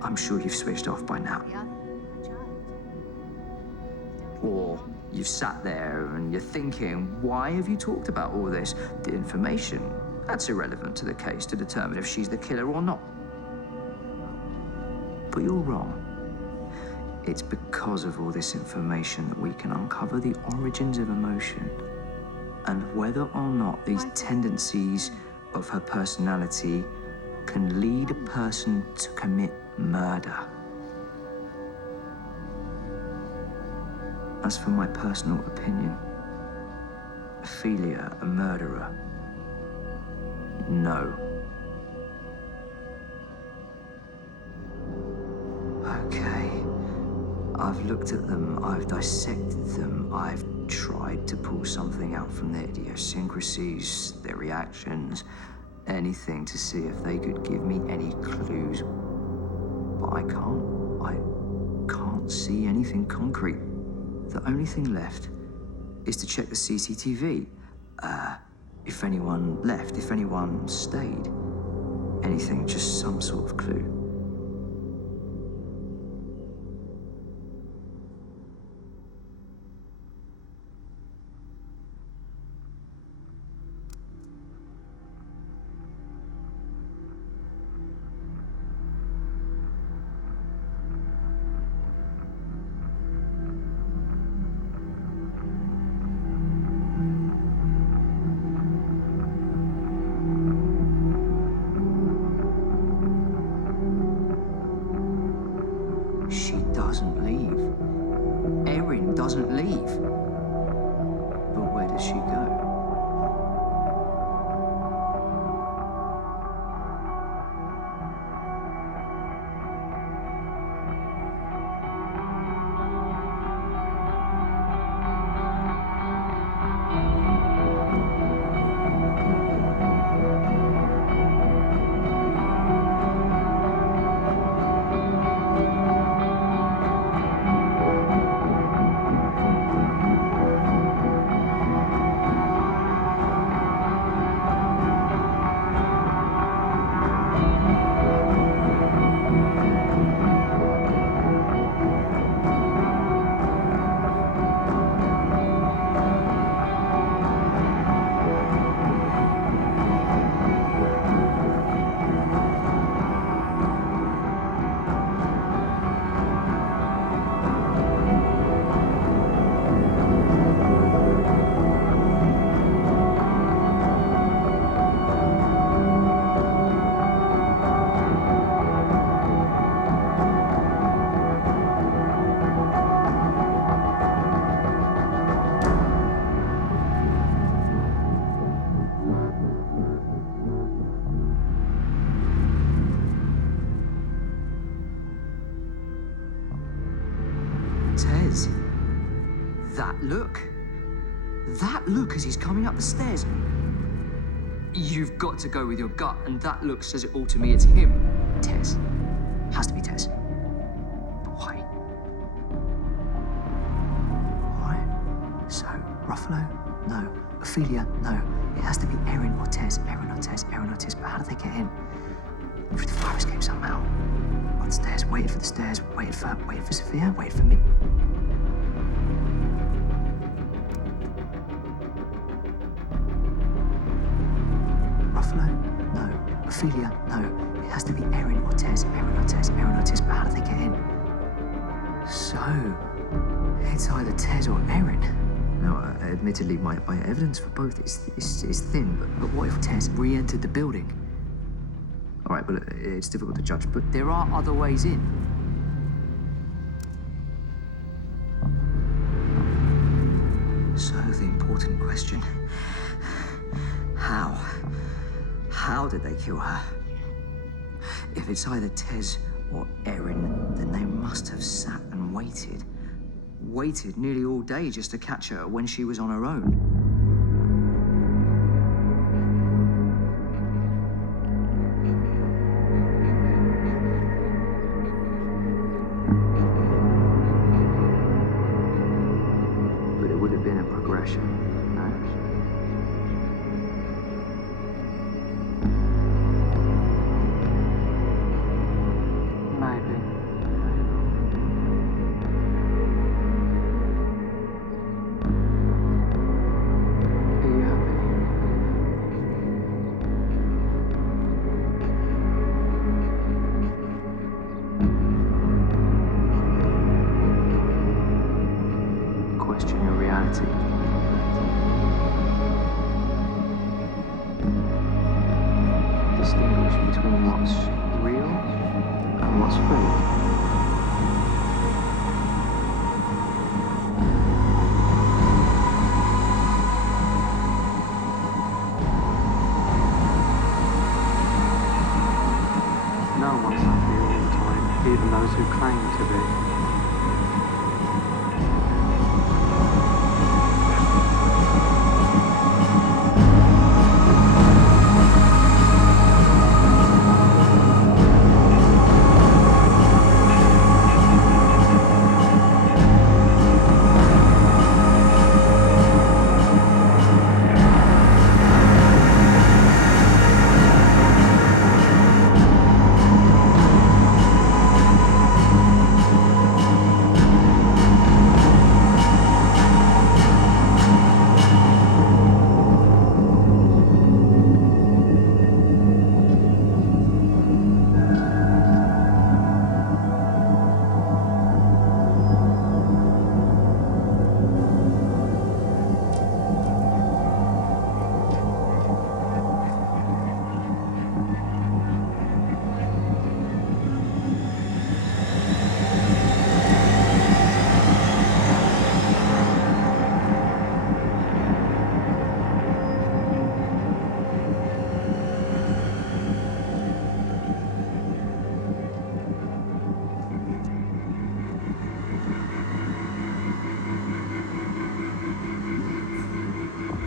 I'm sure you've switched off by now. Or you've sat there and you're thinking, why have you talked about all this? The information, that's irrelevant to the case to determine if she's the killer or not. But you're wrong. It's because of all this information that we can uncover the origins of emotion and whether or not these tendencies of her personality can lead a person to commit murder. As for my personal opinion, Ailia, a murderer, No. Okay. I've looked at them, I've dissected them, I've tried to pull something out from their idiosyncrasies, their reactions, anything to see if they could give me any clues. But I can't see anything concrete. The only thing left is to check the CCTV. If anyone left, if anyone stayed. Anything, just some sort of clue. She doesn't leave. Erin doesn't leave. But where does she go? Tez. That look. That look as he's coming up the stairs. You've got to go with your gut, and that look says it all to me. It's him. Tez. Has to be Tez. But why? Why? So, Ruffalo? No. Ophelia? No. It has to be Erin or Tez. Erin or Tez. Erin or Tez. But how did they get in? Through the fire escape somehow. On the stairs, waited for the stairs, waited for Sophia, waited for me. Ruffalo? No. Ophelia? No. It has to be Erin or Tez. Erin or Tez. Erin or Tez. But how did they get in? So, it's either Tez or Erin. Now, admittedly, my evidence for both is thin, but what if Tez re-entered the building? All right, well, it's difficult to judge, but there are other ways in. So, the important question. How? How did they kill her? If it's either Tez or Erin, then they must have sat and waited. Waited nearly all day just to catch her when she was on her own. Question your reality. even those who claim to be.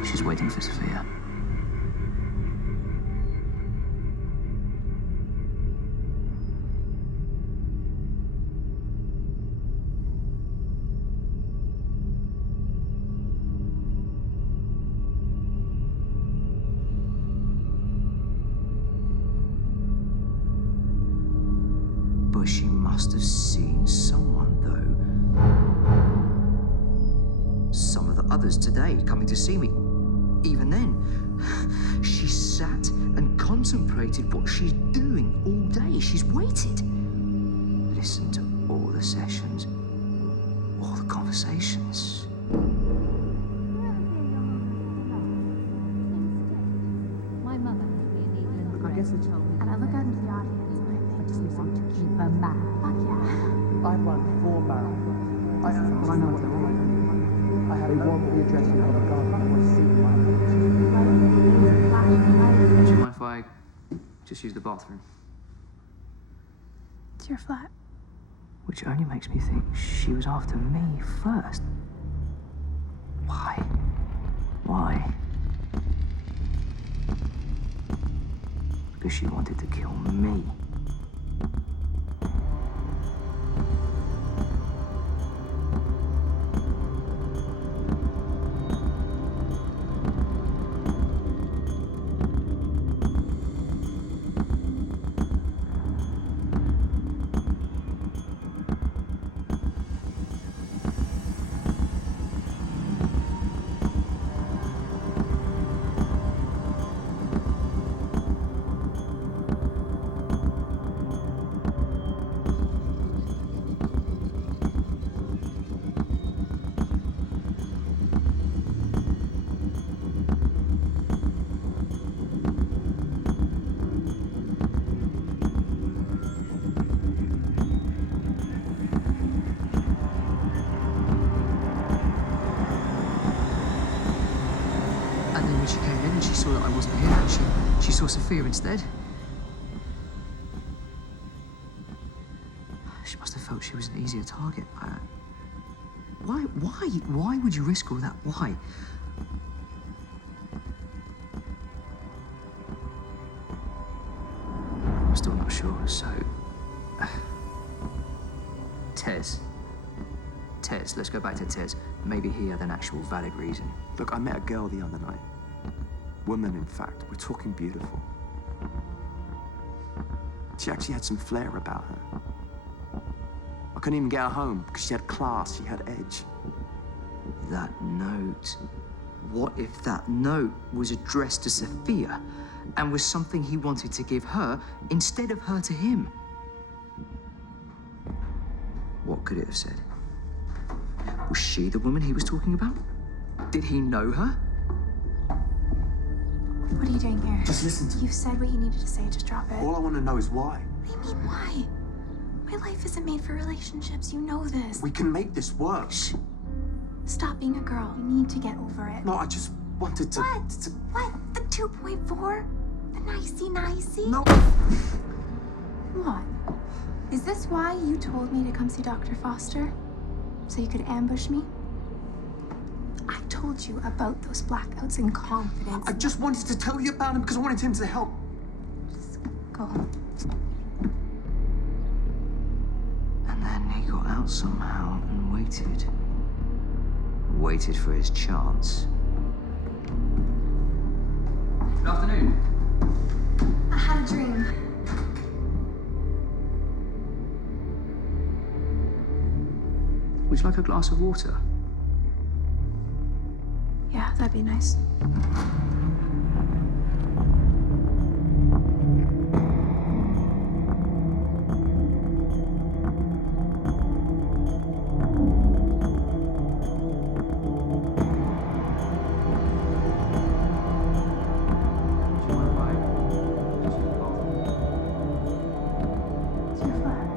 She's waiting for Sophia. But she must have seen someone, though. Some of the others today coming to see me. Even then, she sat and contemplated what she's doing all day. She's waited. Listened to all the sessions, all the conversations. My mother has me a needle in the breast and told me And I look out into the audience and I I think, just want to keep her mad. fuck yeah. I've run 4 marathons. I know what they're like. I have no the address you have a garden. I see my Do you mind if I just use the bathroom? It's your flat. Which only makes me think she was after me first. Why? Why? Because she wanted to kill me. And then when she came in and she saw that I wasn't here, and she saw Sophia instead. She must have felt she was an easier target. Why would you risk all that? Why? I'm still not sure, so... Tez, let's go back to Tez. Maybe he had an actual valid reason. Look, I met a girl the other night. Woman, in fact. We're talking beautiful. She actually had some flair about her. I couldn't even get her home because she had class, she had edge. That note. What if that note was addressed to Sophia and was something he wanted to give her instead of her to him? What could it have said? Was she the woman he was talking about? Did he know her? What are you doing here? Just listen to me. You've said what you needed to say, just drop it. All I want to know is why. What do you mean, why? My life isn't made for relationships, you know this. We can make this work. Shh. Stop being a girl. You need to get over it. No, I just wanted to... What? What? The 2.4? The nicey-nicey? No. What? Is this why you told me to come see Dr. Foster? So you could ambush me? I told you about those blackouts in confidence. I just wanted to tell you about him because I wanted him to help. Just go home. And then he got out somehow and waited. Waited for his chance. Good afternoon. I had a dream. Would you like a glass of water? Yeah, that'd be nice. It's your flat.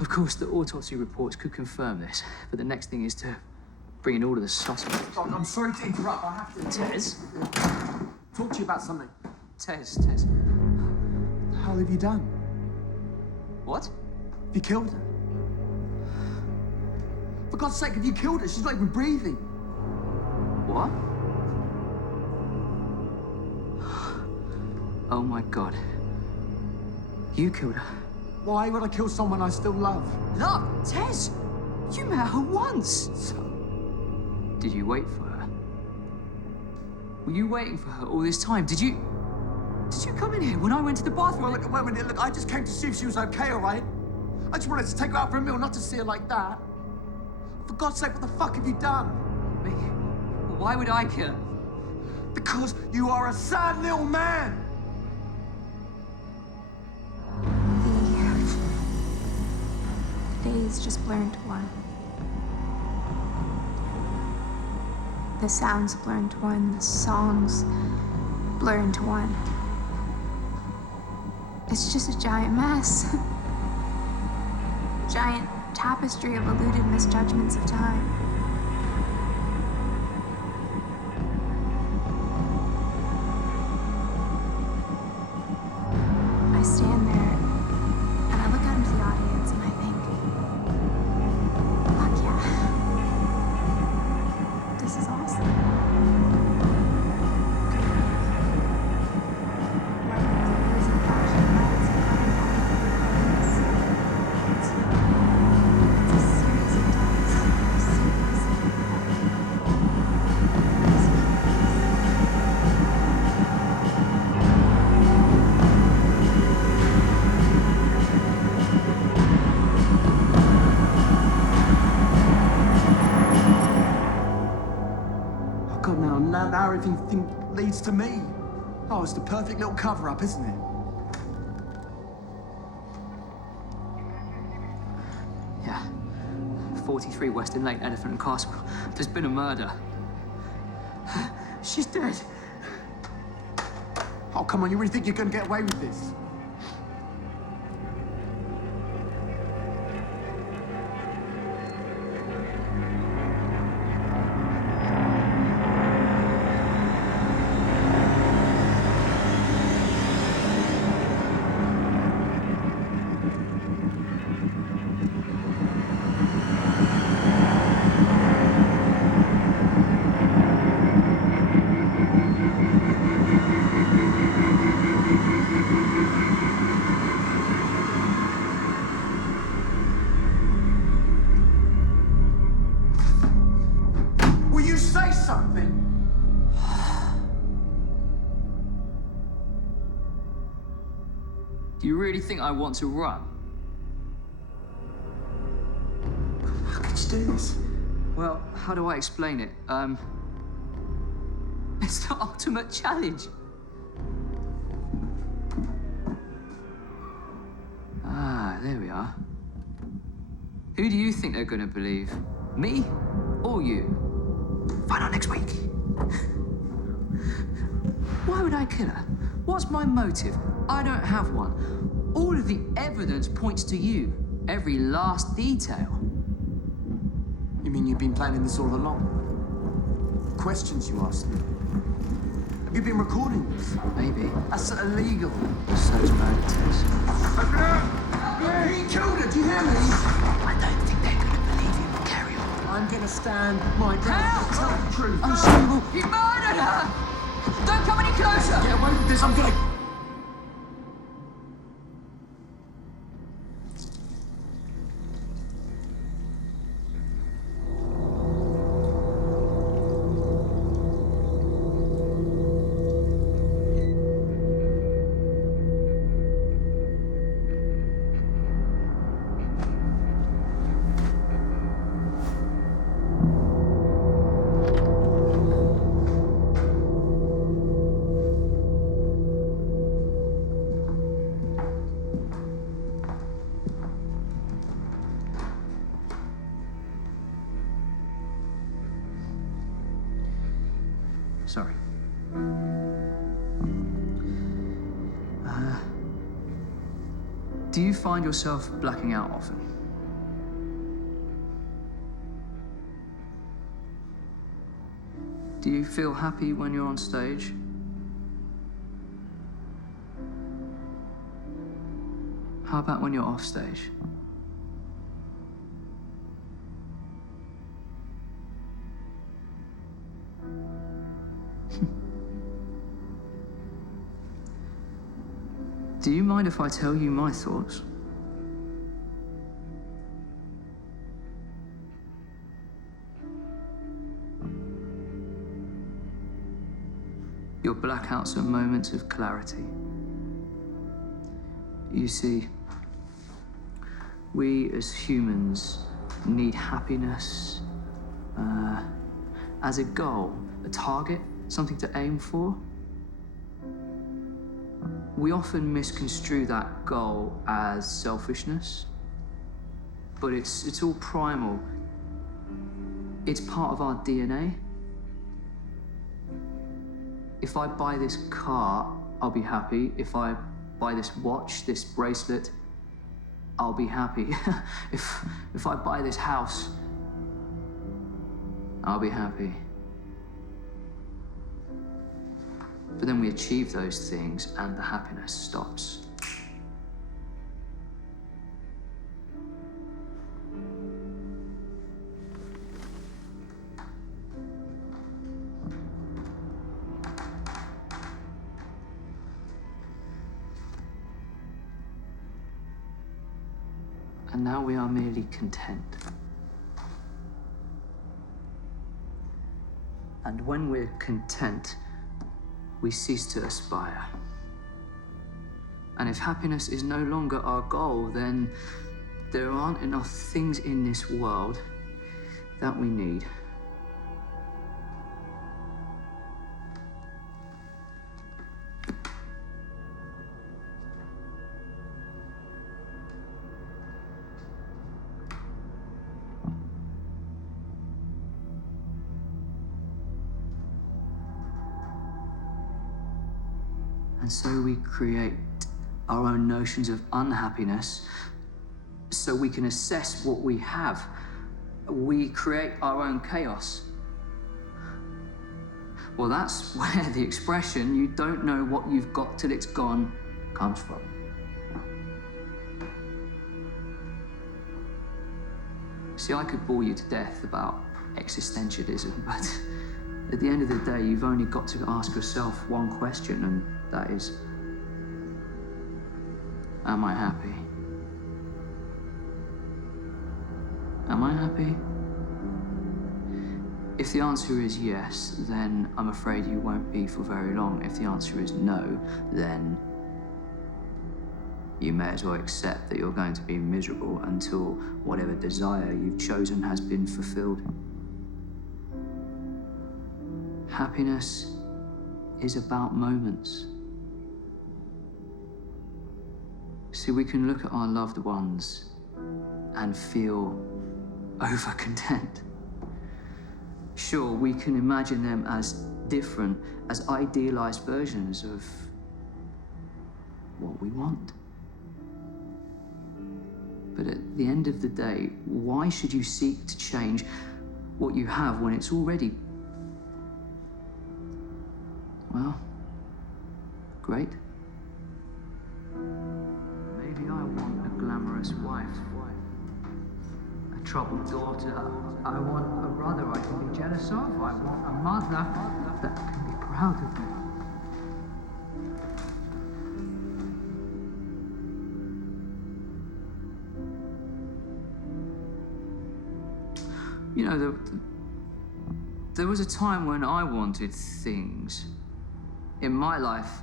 Of course, the autopsy reports could confirm this, but the next thing is to bring in all of the suspects. Oh, I'm sorry to interrupt. I have to Tez? talk to you about something. Tez. What the hell have you done? What? Have you killed her? For God's sake, have you killed her? She's not even breathing. What? Oh my God. You killed her. Why would I kill someone I still love? Love? Tez! You met her once! So, Did you wait for her? Were you waiting for her all this time? Did you come in here when I went to the bathroom? wait a minute, look, I just came to see if she was okay, all right? I just wanted to take her out for a meal, not to see her like that. For God's sake, what the fuck have you done? Me? Why would I kill her? Because you are a sad little man! The days just blur into one. The sounds blur into one. The songs blur into one. It's just a giant mess. Giant tapestry of eluded misjudgments of time. I stand there and I look out into the audience and I think, fuck yeah. This is awesome. Marketers and fashion lights and it's a series of days. Oh, God, now everything leads to me. Oh, it's the perfect little cover-up, isn't it? Yeah. 43 Western Lane, Elephant and Castle. There's been a murder. She's dead. Oh, come on, you really think you're gonna get away with this? Do you really think I want to run? How could you do this? Well, how do I explain it? It's the ultimate challenge. Ah, there we are. Who do you think they're gonna believe? Me or you? Find out next week. Why would I kill her? What's my motive? I don't have one. All of the evidence points to you. Every last detail. You mean you've been planning this all along? Questions you asked me. Have you been recording this? Maybe. That's illegal. So's motives. He killed her, do you hear me? I don't think they're gonna believe you. Carry on. I'm gonna stand my ground and tell the truth. Unbelievable. He murdered her! Don't come any closer! Get away with this, I'm gonna... Sorry. Do you find yourself blacking out often? Do you feel happy when you're on stage? How about when you're off stage? Do you mind if I tell you my thoughts? Your blackouts are moments of clarity. You see, we as humans need happiness as a goal, a target, something to aim for. We often misconstrue that goal as selfishness, but it's all primal. It's part of our DNA. If I buy this car, I'll be happy. If I buy this watch, this bracelet, I'll be happy. If I buy this house, I'll be happy. But then we achieve those things and the happiness stops. And now we are merely content. And when we're content, we cease to aspire. And if happiness is no longer our goal, then there aren't enough things in this world that we need. And so we create our own notions of unhappiness so we can assess what we have. We create our own chaos. Well, that's where the expression, "you don't know what you've got till it's gone," comes from. See, I could bore you to death about existentialism, but at the end of the day, you've only got to ask yourself one question, and that is, am I happy? Am I happy? If the answer is yes, then I'm afraid you won't be for very long. If the answer is no, then you may as well accept that you're going to be miserable until whatever desire you've chosen has been fulfilled. Happiness is about moments. See, we can look at our loved ones and feel over-content. Sure, we can imagine them as different, as idealized versions of what we want. But at the end of the day, why should you seek to change what you have when it's already, well, great? Maybe I want a glamorous wife, a troubled daughter. I want a brother I can be jealous of. I want a mother that can be proud of me. You know, there was a time when I wanted things in my life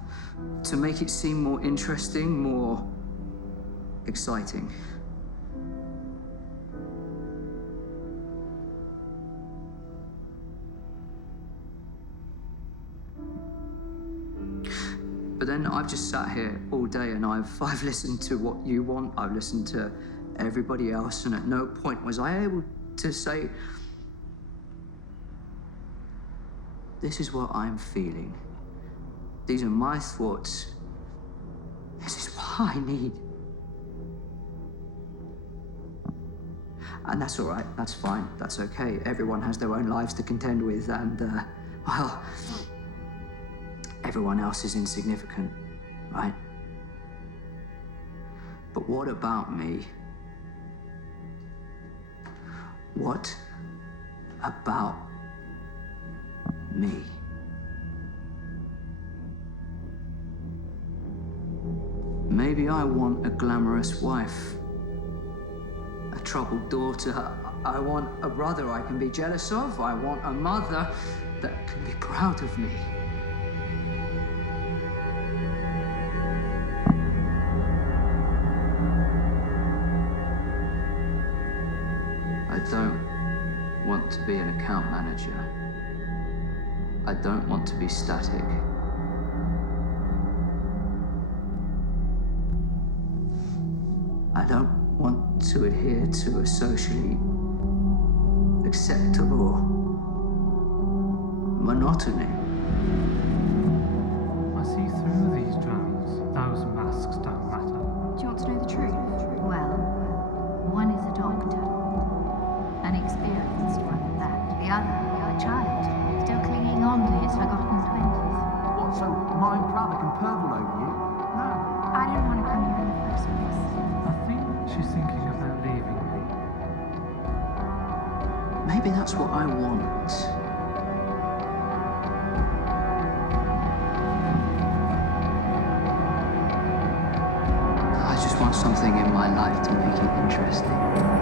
to make it seem more interesting, more exciting. But then I've just sat here all day and I've listened to what you want, I've listened to everybody else, and at no point was I able to say, this is what I'm feeling. These are my thoughts. This is what I need. And that's all right, that's fine, that's okay. Everyone has their own lives to contend with, and, well, everyone else is insignificant, right? But what about me? What about me? Maybe I want a glamorous wife, a troubled daughter. I want a brother I can be jealous of. I want a mother that can be proud of me. I don't want to be an account manager. I don't want to be static. I don't want to adhere to a socially acceptable monotony. I see through these drones. Those masks don't matter. Do you want to know the truth? Well, one is a doctor, an experienced one at that. The other, a child, still clinging on to his forgotten 20s. What, so mine brother can purple over you? No. I didn't want to come here in the first place. I think she's thinking about leaving me. Maybe that's what I want. I just want something in my life to make it interesting.